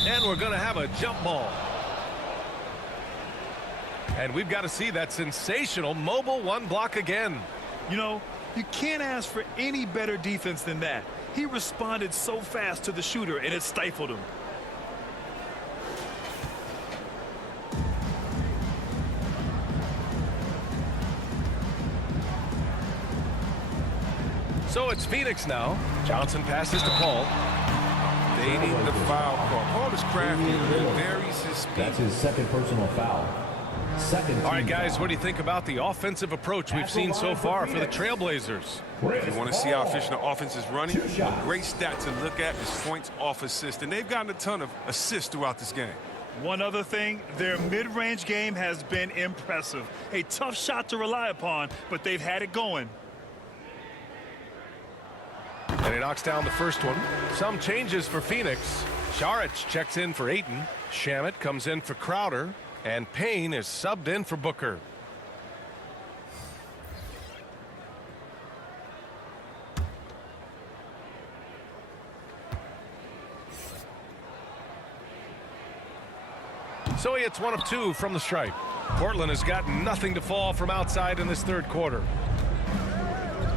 And we're going to have a jump ball. And we've got to see that sensational mobile 1 block again. You know, you can't ask for any better defense than that. He responded so fast to the shooter, and it stifled him. So it's Phoenix now. Johnson passes to Paul. evading the foul call. Paul is crafty. He varies his speed. That's his second personal foul. Second. All right, guys, what do you think about the offensive approach we've seen so far for the Trailblazers? If you want to see how efficient the offense is running, a great stat to look at is points off assist. And they've gotten a ton of assists throughout this game. One other thing, their mid-range game has been impressive. A tough shot to rely upon, but they've had it going. And he knocks down the first one. Some changes for Phoenix. Saric checks in for Ayton. Shamet comes in for Crowder. And Payne is subbed in for Booker. So he hits 1 of 2 from the stripe. Portland has got nothing to fall from outside in this third quarter.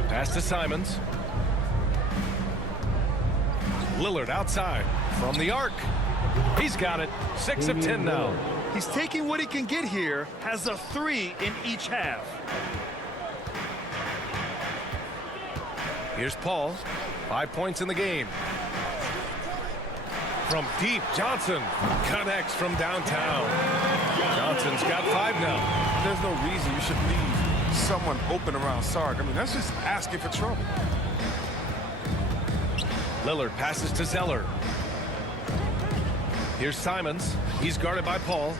Pass to Simons. Lillard outside from the arc. He's got it. 6 of 10 now. He's taking what he can get here, has a 3 in each half. Here's Paul. 5 points in the game. From deep, Johnson connects from downtown. Johnson's got 5 now. There's no reason you should leave someone open around Sark. I mean, that's just asking for trouble. Lillard passes to Zeller. Here's Simons. He's guarded by Paul.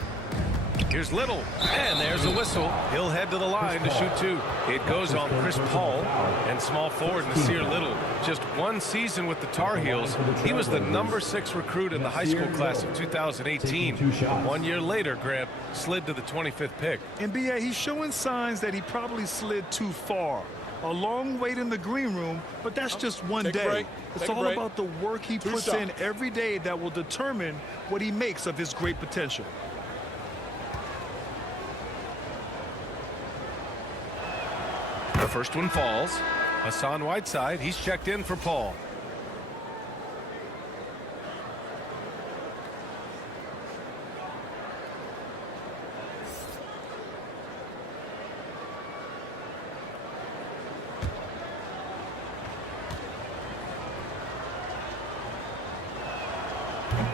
Here's Little. And there's a whistle. He'll head to the line to shoot 2. It goes on Chris Paul and small forward Nasir Little. Just 1 season with the Tar Heels. He was the number 6 recruit in the high school class of 2018. 1 year later, Grant slid to the 25th pick. And B.A., he's showing signs that he probably slid too far. A long wait in the green room, but that's just one day. It's all about the work he puts in every day that will determine what he makes of his great potential. The first one falls. Hassan Whiteside, he's checked in for Paul.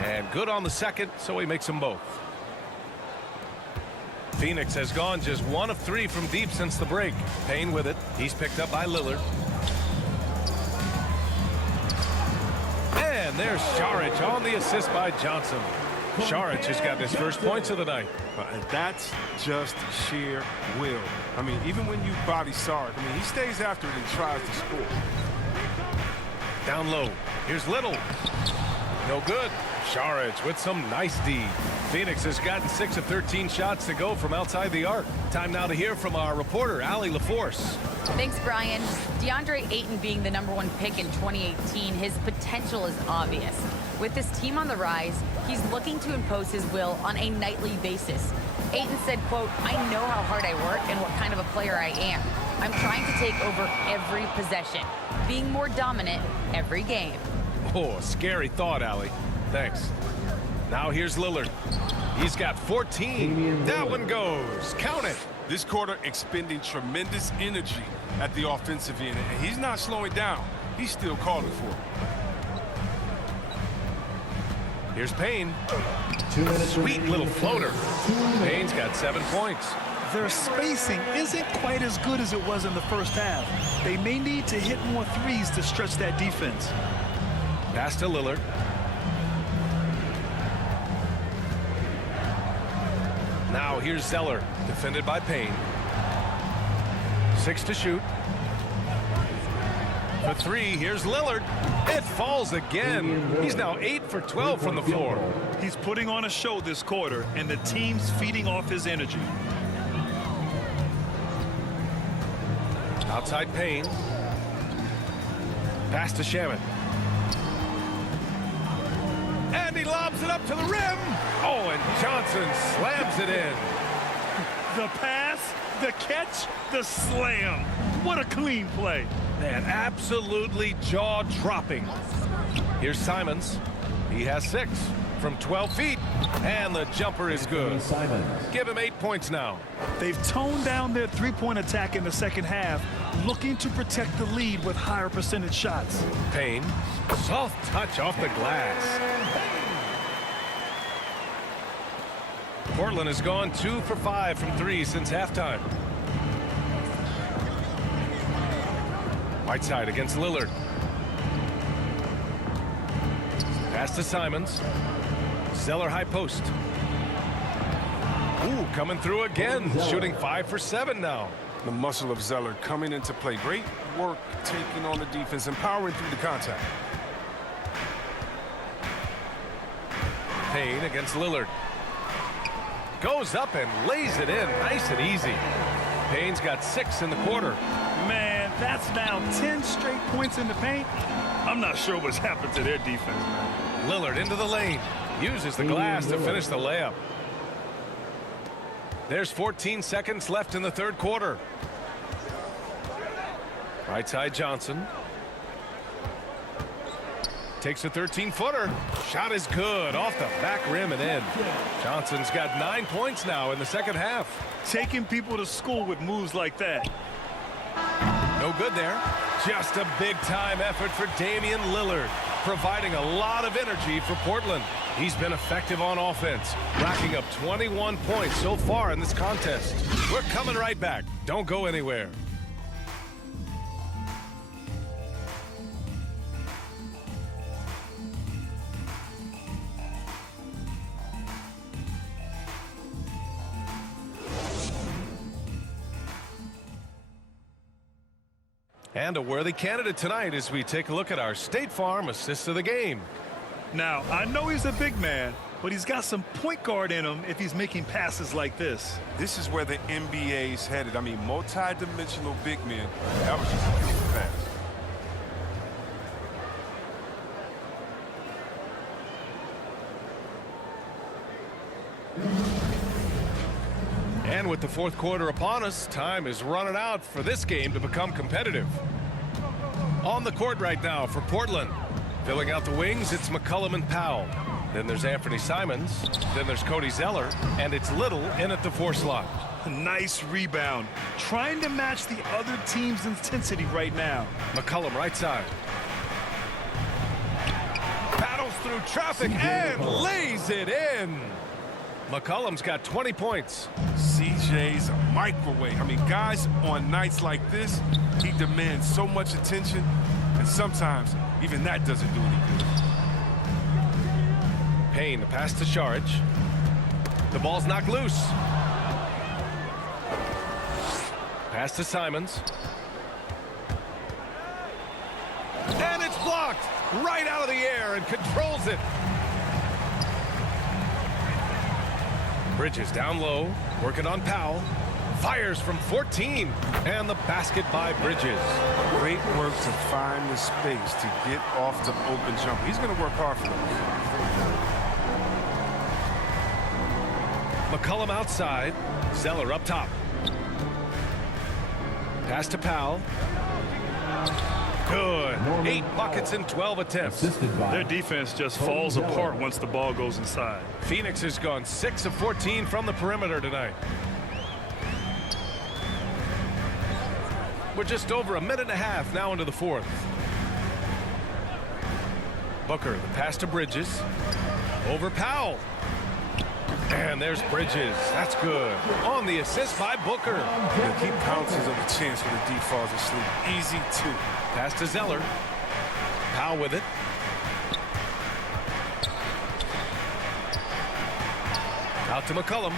And good on the second, so he makes them both. Phoenix has gone just 1 of 3 from deep since the break. Payne with it. He's picked up by Lillard. And there's Saric on the assist by Johnson. Saric has got his first points of the night. And that's just sheer will. I mean, even when you body Sark, I mean, he stays after it and tries to score. Down low. Here's Little. No good. Saric with some nice D. Phoenix has gotten 6 of 13 shots to go from outside the arc. Time now to hear from our reporter, Allie LaForce. Thanks, Brian. DeAndre Ayton being the #1 pick in 2018, his potential is obvious. With this team on the rise, he's looking to impose his will on a nightly basis. Ayton said, quote, "I know how hard I work and what kind of a player I am. I'm trying to take over every possession, being more dominant every game." Oh, scary thought, Allie. Thanks. Now here's Lillard. He's got 14. That one goes. Count it. This quarter expending tremendous energy at the offensive end, and he's not slowing down. He's still calling for it. Here's Payne. 2 minutes Sweet little floater. Payne's got 7 points. Their spacing isn't quite as good as it was in the first half. They may need to hit more threes to stretch that defense. Pass to Lillard. Now here's Zeller, defended by Payne. 6 to shoot. For 3, here's Lillard. It falls again. He's now 8 for 12 from the floor. He's putting on a show this quarter, and the team's feeding off his energy. Outside Payne. Pass to Shamet. And he lobs it up to the rim. Oh, and Johnson slams it in. The pass, the catch, the slam. What a clean play. Man, absolutely jaw-dropping. Here's Simons. He has 6. from 12 feet. And the jumper is good. Simons. Give him 8 points now. They've toned down their three-point attack in the second half, looking to protect the lead with higher percentage shots. Payne, soft touch off the glass. Portland has gone 2 for 5 from 3 since halftime. Whiteside against Lillard. Pass to Simons. Zeller high post. Ooh, coming through again. Shooting 5 for 7 now. The muscle of Zeller coming into play. Great work taking on the defense, empowering through the contact. Payne against Lillard. Goes up and lays it in. Nice and easy. Payne's got 6 in the quarter. Man, that's now 10 straight points in the paint. I'm not sure what's happened to their defense, man. Lillard into the lane. Uses the glass to finish the layup. There's 14 seconds left in the third quarter. Right side Johnson. Takes a 13-footer. Shot is good. Off the back rim and in. Johnson's got 9 points now in the second half. Taking people to school with moves like that. No good there. Just a big-time effort for Damian Lillard, providing a lot of energy for Portland. He's been effective on offense, racking up 21 points so far in this contest. We're coming right back. Don't go anywhere. And a worthy candidate tonight as we take a look at our State Farm assist of the game. Now, I know he's a big man, but he's got some point guard in him if he's making passes like this. This is where the NBA's headed. I mean, multi-dimensional big men. That was just a beautiful pass. And with the fourth quarter upon us, time is running out for this game to become competitive. On the court right now for Portland. Filling out the wings, it's McCollum and Powell. Then there's Anthony Simons. Then there's Cody Zeller. And it's Little in at the 4 slot. Nice rebound. Trying to match the other team's intensity right now. McCollum right side. Battles through traffic and lays it in. McCollum's got 20 points. CJ's a microwave. I mean, guys on nights like this, he demands so much attention, and sometimes even that doesn't do any good. Payne, the pass to Saric. The ball's knocked loose. Pass to Simons. And it's blocked right out of the air and controls it. Bridges down low, working on Powell. Fires from 14, and the basket by Bridges. Great work to find the space to get off the open jumper. He's going to work hard for them. McCollum outside. Zeller up top. Pass to Powell. Good. 8 buckets in 12 attempts. Their defense just falls apart once the ball goes inside. Phoenix has gone 6 of 14 from the perimeter tonight. We're just over a minute and a half now into the fourth. Booker, the pass to Bridges. Over Powell. And there's Bridges. That's good. On the assist by Booker. He pounces up a chance when the D falls asleep. Easy 2. Pass to Zeller. Powell with it. Out to McCollum.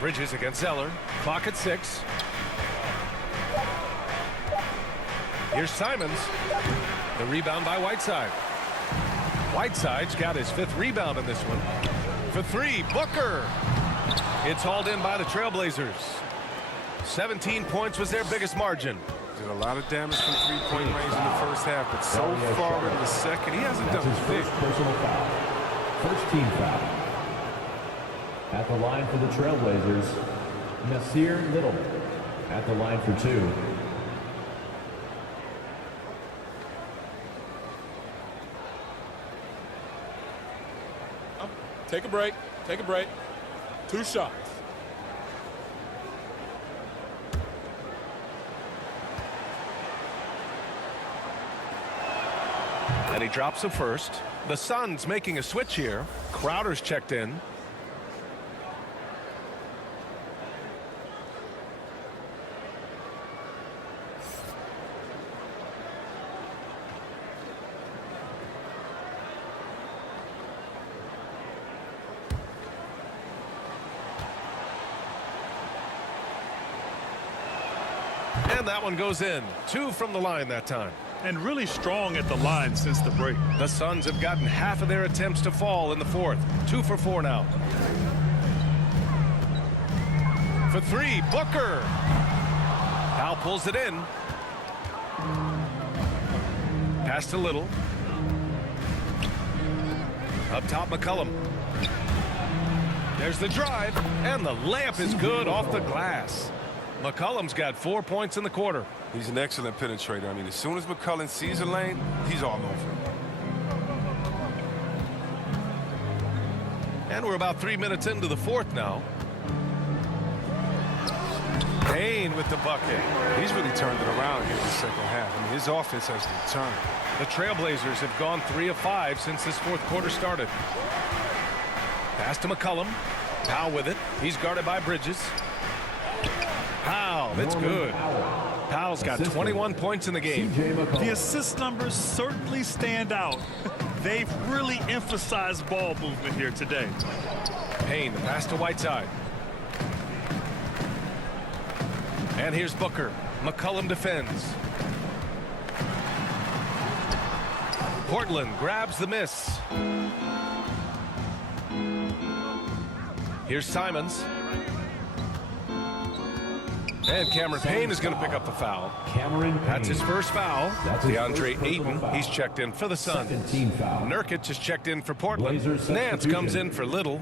Bridges against Zeller. Clock at 6. Here's Simons. The rebound by Whiteside. Whiteside's got his 5th rebound in this one. For 3, Booker. It's hauled in by the Trailblazers. 17 points was their biggest margin. Did a lot of damage from three-point range in the first half, but so far in the second, he hasn't done a thing. Personal foul. First team foul. At the line for the Trailblazers, Nasir Little. At the line for 2. Take a break. Take a break. 2 shots. And he drops a first. The Suns making a switch here. Crowder's checked in. And that one goes in. 2 from the line that time. And really strong at the line since the break. The Suns have gotten half of their attempts to fall in the fourth. 2 for 4 now. For 3, Booker. Powell pulls it in. Pass to Little. Up top, McCollum. There's the drive, and the layup is good off the glass. McCollum's got 4 points in the quarter. He's an excellent penetrator. I mean, as soon as McCollum sees a lane, he's all over it. And we're about 3 minutes into the fourth now. Payne with the bucket. He's really turned it around here in the second half. I mean, his offense has returned. The Trailblazers have gone 3 of 5 since this fourth quarter started. Pass to McCollum. Powell with it. He's guarded by Bridges. Powell, that's good. Powell's got 21 points in the game. The assist numbers certainly stand out. They've really emphasized ball movement here today. Payne, the pass to Whiteside. And here's Booker. McCollum defends. Portland grabs the miss. Here's Simons. And Cameron Payne is going to pick up the foul. Cameron Payne. That's his first foul. That's his DeAndre first Ayton, foul. he's checked in for the Suns. Second team foul. Nurkic is checked in for Portland. Blazers Nance substitution. comes in for Little.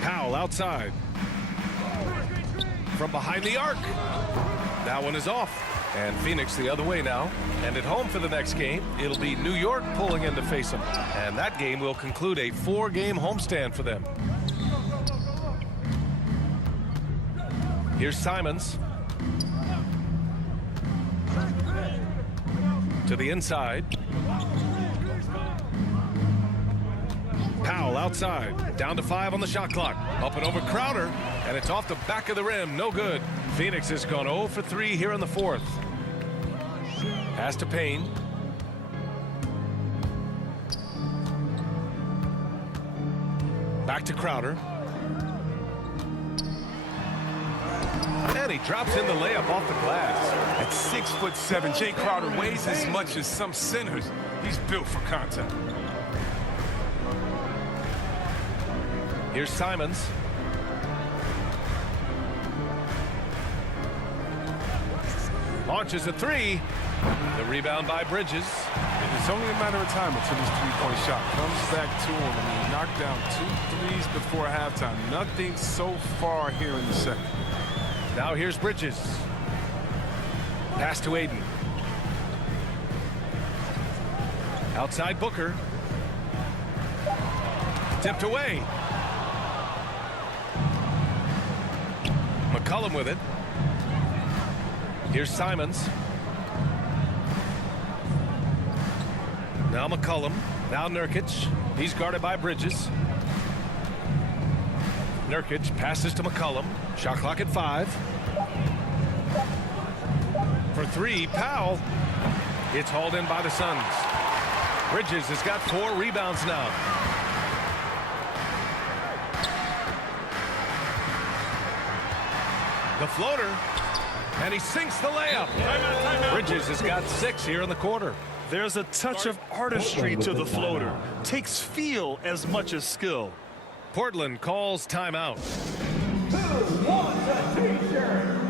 Powell outside. From behind the arc. That one is off. And Phoenix the other way now. And at home for the next game, it'll be New York pulling in to face them. And that game will conclude a 4-game homestand for them. Here's Simons. To the inside. Powell outside. Down to 5 on the shot clock. Up and over Crowder. And it's off the back of the rim. No good. Phoenix has gone 0 for 3 here in the fourth. Pass to Payne. Back to Crowder. And he drops in the layup off the glass. At 6'7", Jay Crowder weighs as much as some centers. He's built for contact. Here's Simons. Launches a 3. The rebound by Bridges. It's only a matter of time until this three-point shot comes back to him. I mean, he knocked down 2 threes before halftime. Nothing so far here in the second. Now here's Bridges. Pass to Ayton. Outside Booker. Tipped away. McCollum with it. Here's Simons. Now McCollum. Now Nurkic. He's guarded by Bridges. Nurkic passes to McCollum. Shot clock at 5. For 3, Powell. It's hauled in by the Suns. Bridges has got 4 rebounds now. The floater. And he sinks the layup. Bridges has got 6 here in the quarter. There's a touch of artistry to the floater. Takes feel as much as skill. Portland calls timeout. Who wants a t-shirt?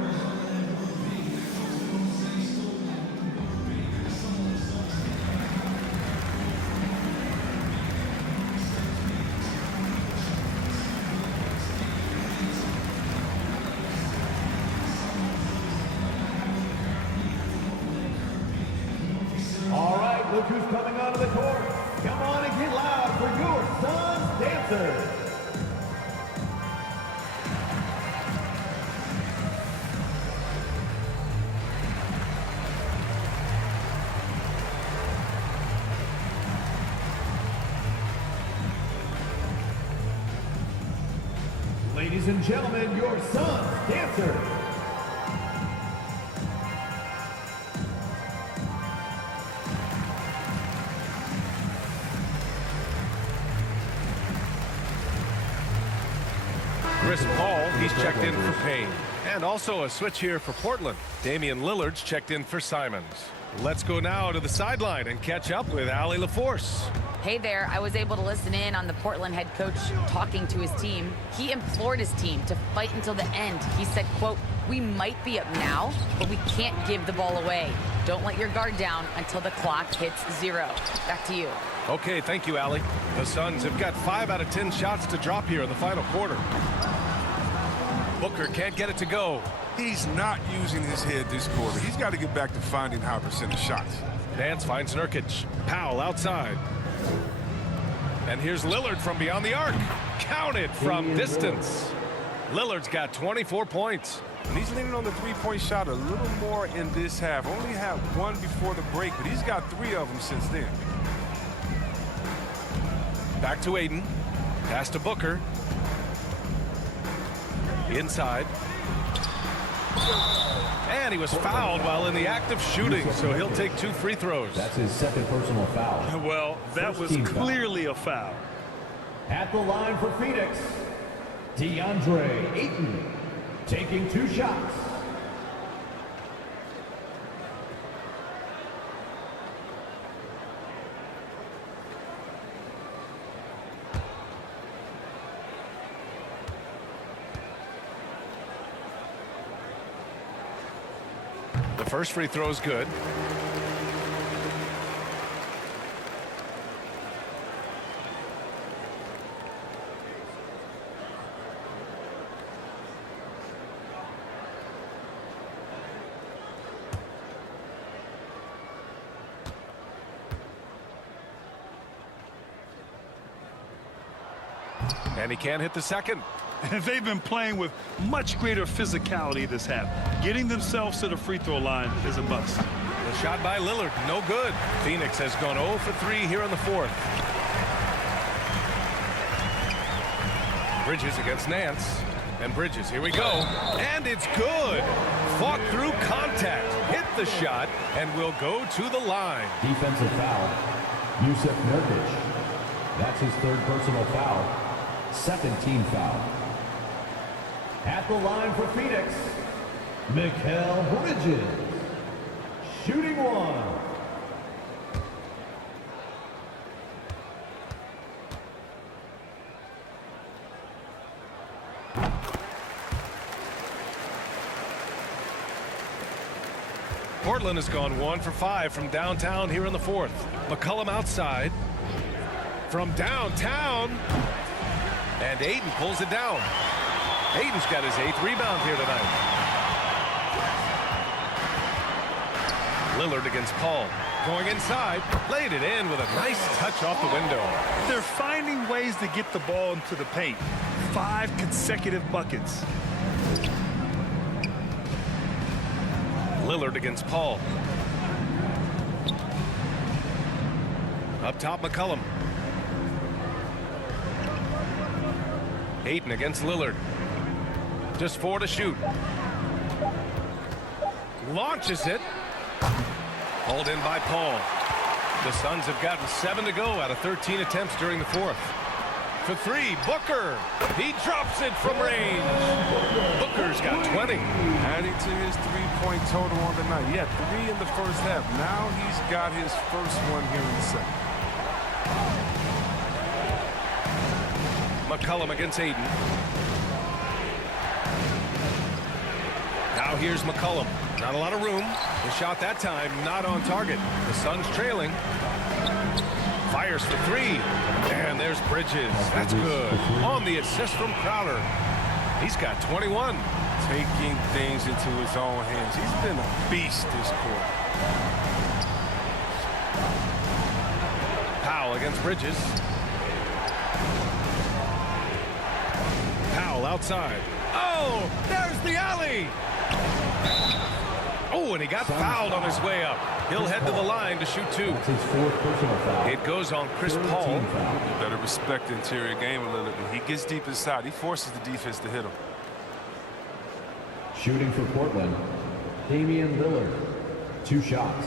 look who's coming onto the court. Come on and get loud for your Suns dancers. Ladies and gentlemen, your Suns dancers. Chris Paul, he's checked in for Payne. And also a switch here for Portland. Damian Lillard's checked in for Simons. Let's go now to the sideline and catch up with Allie LaForce. Hey there, I was able to listen in on the Portland head coach talking to his team. He implored his team to fight until the end. He said, quote, "We might be up now, but we can't give the ball away. Don't let your guard down until the clock hits 0. Back to you. Okay, thank you, Allie. The Suns have got 5 out of 10 shots to drop here in the final quarter. Booker can't get it to go. He's not using his head this quarter. He's got to get back to finding high percentage shots. Nance finds Nurkic. Powell outside. And here's Lillard from beyond the arc. Counted from distance. Lillard's got 24 points. And he's leaning on the three-point shot a little more in this half. Only had 1 before the break, but he's got 3 of them since then. Back to Aiden. Pass to Booker. Inside. And he was fouled while in the act of shooting, so he'll take 2 free throws. That's his second personal foul. Well, that was clearly a foul. At the line for Phoenix, DeAndre Ayton taking 2 shots. The first free throw is good. And he can't hit the second. They've been playing with much greater physicality this half. Getting themselves to the free throw line is a must. The shot by Lillard, no good. Phoenix has gone 0 for 3 here in the 4th. Bridges against Nance. And Bridges, here we go. And it's good. Fought through contact, hit the shot, and will go to the line. Defensive foul, Yusuf Nurkic. That's his 3rd personal foul. 2nd team foul. At the line for Phoenix, Mikal Bridges. Shooting 1. Portland has gone 1 for 5 from downtown here in the 4th. McCollum outside. From downtown. And Ayton pulls it down. Ayton's got his 8th rebound here tonight. Lillard against Paul. Going inside. Laid it in with a nice touch off the window. They're finding ways to get the ball into the paint. 5 consecutive buckets. Lillard against Paul. Up top, McCollum. Ayton against Lillard. Just 4 to shoot. Launches it. Hauled in by Paul. The Suns have gotten 7 to go out of 13 attempts during the 4th. For 3, Booker. He drops it from range. Booker's got 20. Adding to his 3-point total on the night. He had 3 in the first half. Now he's got his first one here in the second. McCollum against Ayton. Now here's McCollum. Not a lot of room. The shot that time not on target. The Suns trailing. Fires for 3. And there's Bridges. That's good. On the assist from Crowder. He's got 21. Taking things into his own hands. He's been a beast this quarter. Powell against Bridges. Powell outside. Oh, there's the alley. Oh, and he got fouled on his way up. He'll head to the line to shoot 2. That's his 4th personal foul. It goes on Chris Paul. You better respect the interior game a little bit. When he gets deep inside, he forces the defense to hit him. Shooting for Portland, Damian Lillard. 2 shots.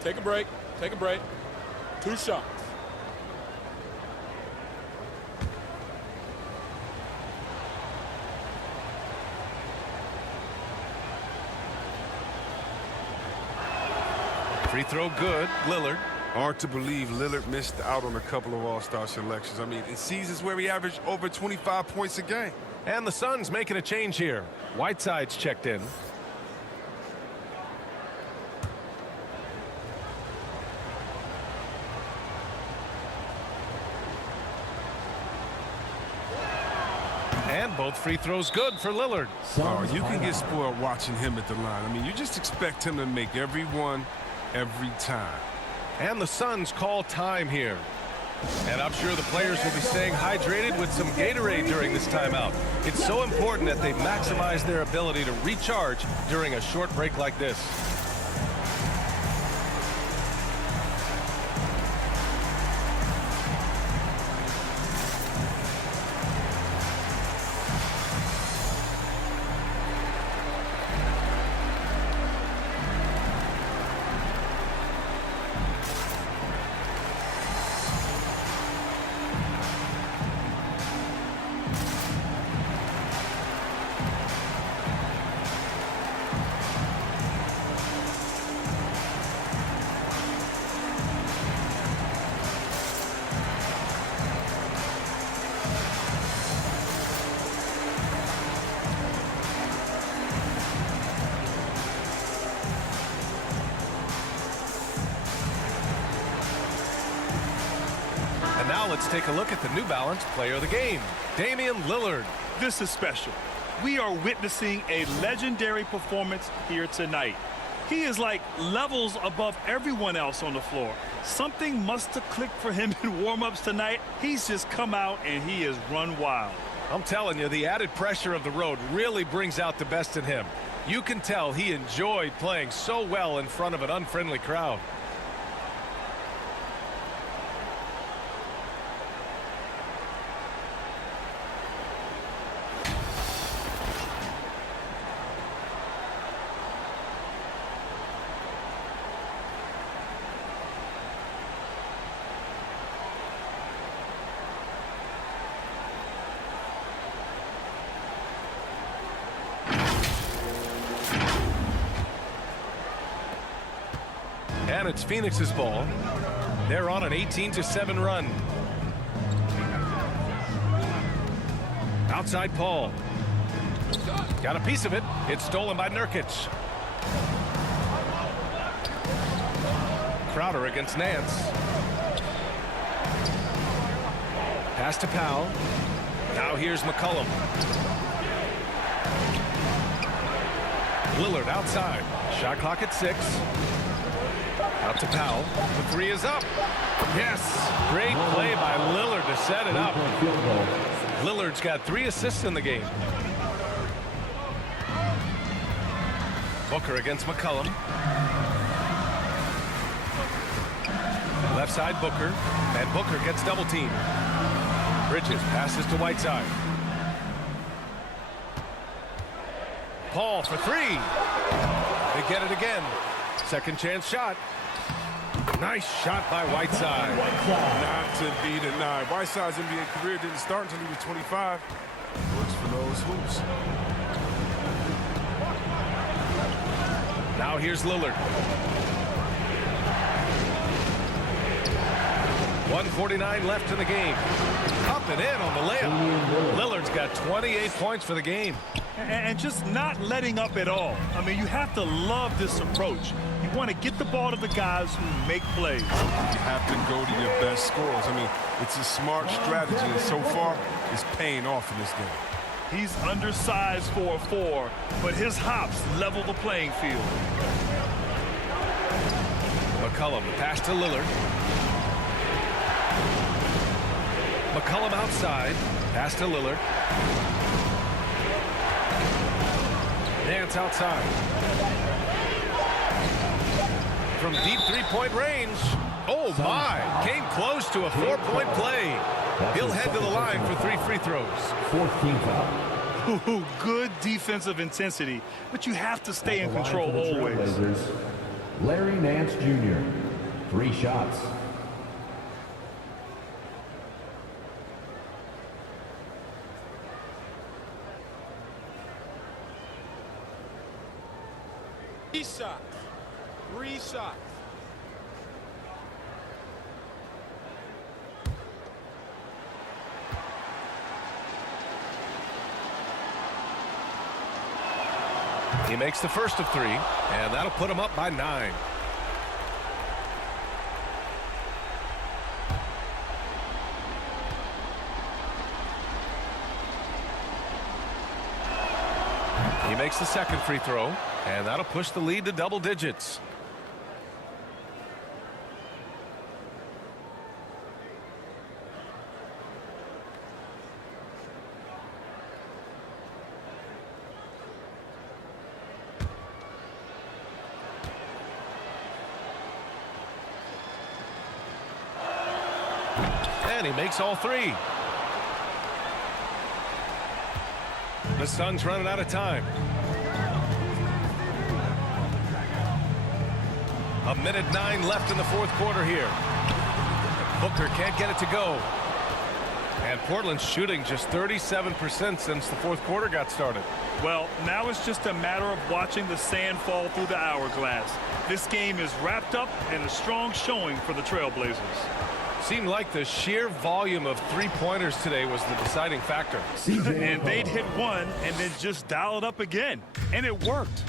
Take a break. Take a break. 2 shots. Free throw good. Lillard. Hard to believe Lillard missed out on a couple of all-star selections. I mean, in seasons where he averaged over 25 points a game. And the Suns making a change here. Whiteside's checked in. And both free throws good for Lillard. Oh, you can get spoiled watching him at the line. I mean, you just expect him to make every one, every time. And the Suns call time here. And I'm sure the players will be staying hydrated with some Gatorade during this timeout. It's so important that they maximize their ability to recharge during a short break like this. Now let's take a look at the New Balance player of the game, Damian Lillard. This is special. We are witnessing a legendary performance here tonight. He is like levels above everyone else on the floor. Something must have clicked for him in warm-ups tonight. He's just come out and he has run wild. I'm telling you, the added pressure of the road really brings out the best in him. You can tell he enjoyed playing so well in front of an unfriendly crowd. And it's Phoenix's ball. They're on an 18-7 run. Outside Paul. Got a piece of it. It's stolen by Nurkic. Crowder against Nance. Pass to Powell. Now here's McCollum. Lillard outside. Shot clock at 6. Out to Powell. The 3 is up. Yes. Great play by Lillard to set it up. Lillard's got 3 assists in the game. Booker against McCollum. Left side Booker. And Booker gets double teamed. Bridges passes to Whiteside. Paul for 3. They get it again. Second chance shot. Nice shot by Whiteside. Not to be denied. Whiteside's NBA career didn't start until he was 25. Works for those hoops. Now here's Lillard. 1:49 left in the game. Up and in on the layup. Lillard's got 28 points for the game. And just not letting up at all. I mean, you have to love this approach. You want to get the ball to the guys who make plays. You have to go to your best scorers. I mean, it's a smart strategy, and so far, it's paying off in this game. He's undersized for a 4, but his hops level the playing field. McCollum. Pass to Lillard. McCollum outside. Pass to Lillard. Nance outside. From deep three-point range. Oh, my. Came close to a 4-point play. He'll head to the line for 3 free throws. 4th team foul. Ooh, good defensive intensity, but you have to stay in control always. Trailblazers, Larry Nance Jr. 3 shots. Three shots. He makes the first of 3, and that'll put him up by 9. He makes the second free throw, and that'll push the lead to double digits. And he makes all 3. The Suns running out of time. A minute 9 left in the 4th quarter here. Booker can't get it to go. And Portland's shooting just 37% since the 4th quarter got started. Well, now it's just a matter of watching the sand fall through the hourglass. This game is wrapped up and a strong showing for the Trailblazers. Seemed like the sheer volume of 3-pointers today was the deciding factor. And they'd hit one and then just dial it up again. And it worked.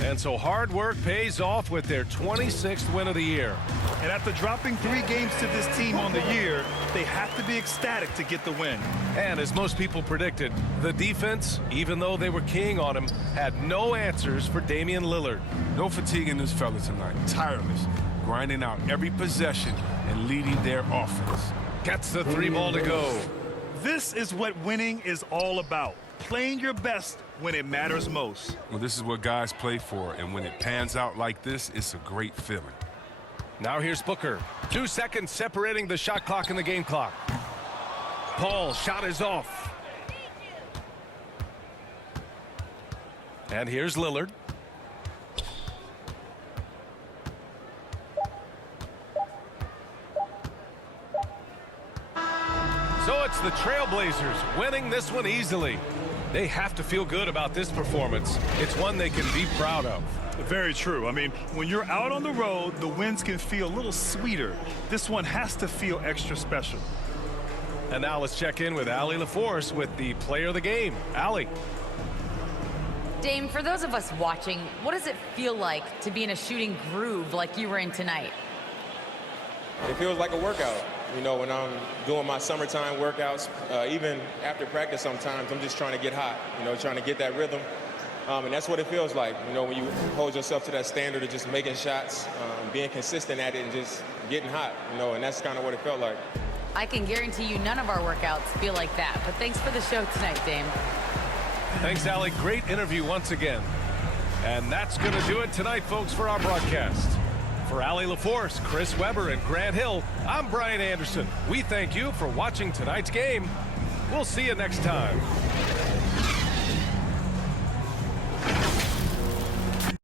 And so hard work pays off with their 26th win of the year. And after dropping 3 games to this team on the year, they have to be ecstatic to get the win. And as most people predicted, the defense, even though they were keying on him, had no answers for Damian Lillard. No fatigue in this fella tonight. Tireless, grinding out every possession and leading their offense. Gets the 3 ball to go. This is what winning is all about. Playing your best when it matters most. Well, this is what guys play for, and when it pans out like this, it's a great feeling. Now here's Booker. 2 seconds separating the shot clock and the game clock. Paul, shot is off. And here's Lillard. So it's the Trailblazers winning this one easily. They have to feel good about this performance. It's one they can be proud of. Very true. I mean, when you're out on the road, the wins can feel a little sweeter. This one has to feel extra special. And now let's check in with Allie LaForce with the player of the game. Allie. Dame, for those of us watching, what does it feel like to be in a shooting groove like you were in tonight? It feels like a workout. You know, when I'm doing my summertime workouts, even after practice sometimes, I'm just trying to get hot, you know, trying to get that rhythm. And that's what it feels like, you know, when you hold yourself to that standard of just making shots, being consistent at it and just getting hot, you know, and that's kind of what it felt like. I can guarantee you none of our workouts feel like that, but thanks for the show tonight, Dame. Thanks, Allie. Great interview once again. And that's going to do it tonight, folks, for our broadcast. For Allie LaForce, Chris Webber, and Grant Hill, I'm Brian Anderson. We thank you for watching tonight's game. We'll see you next time.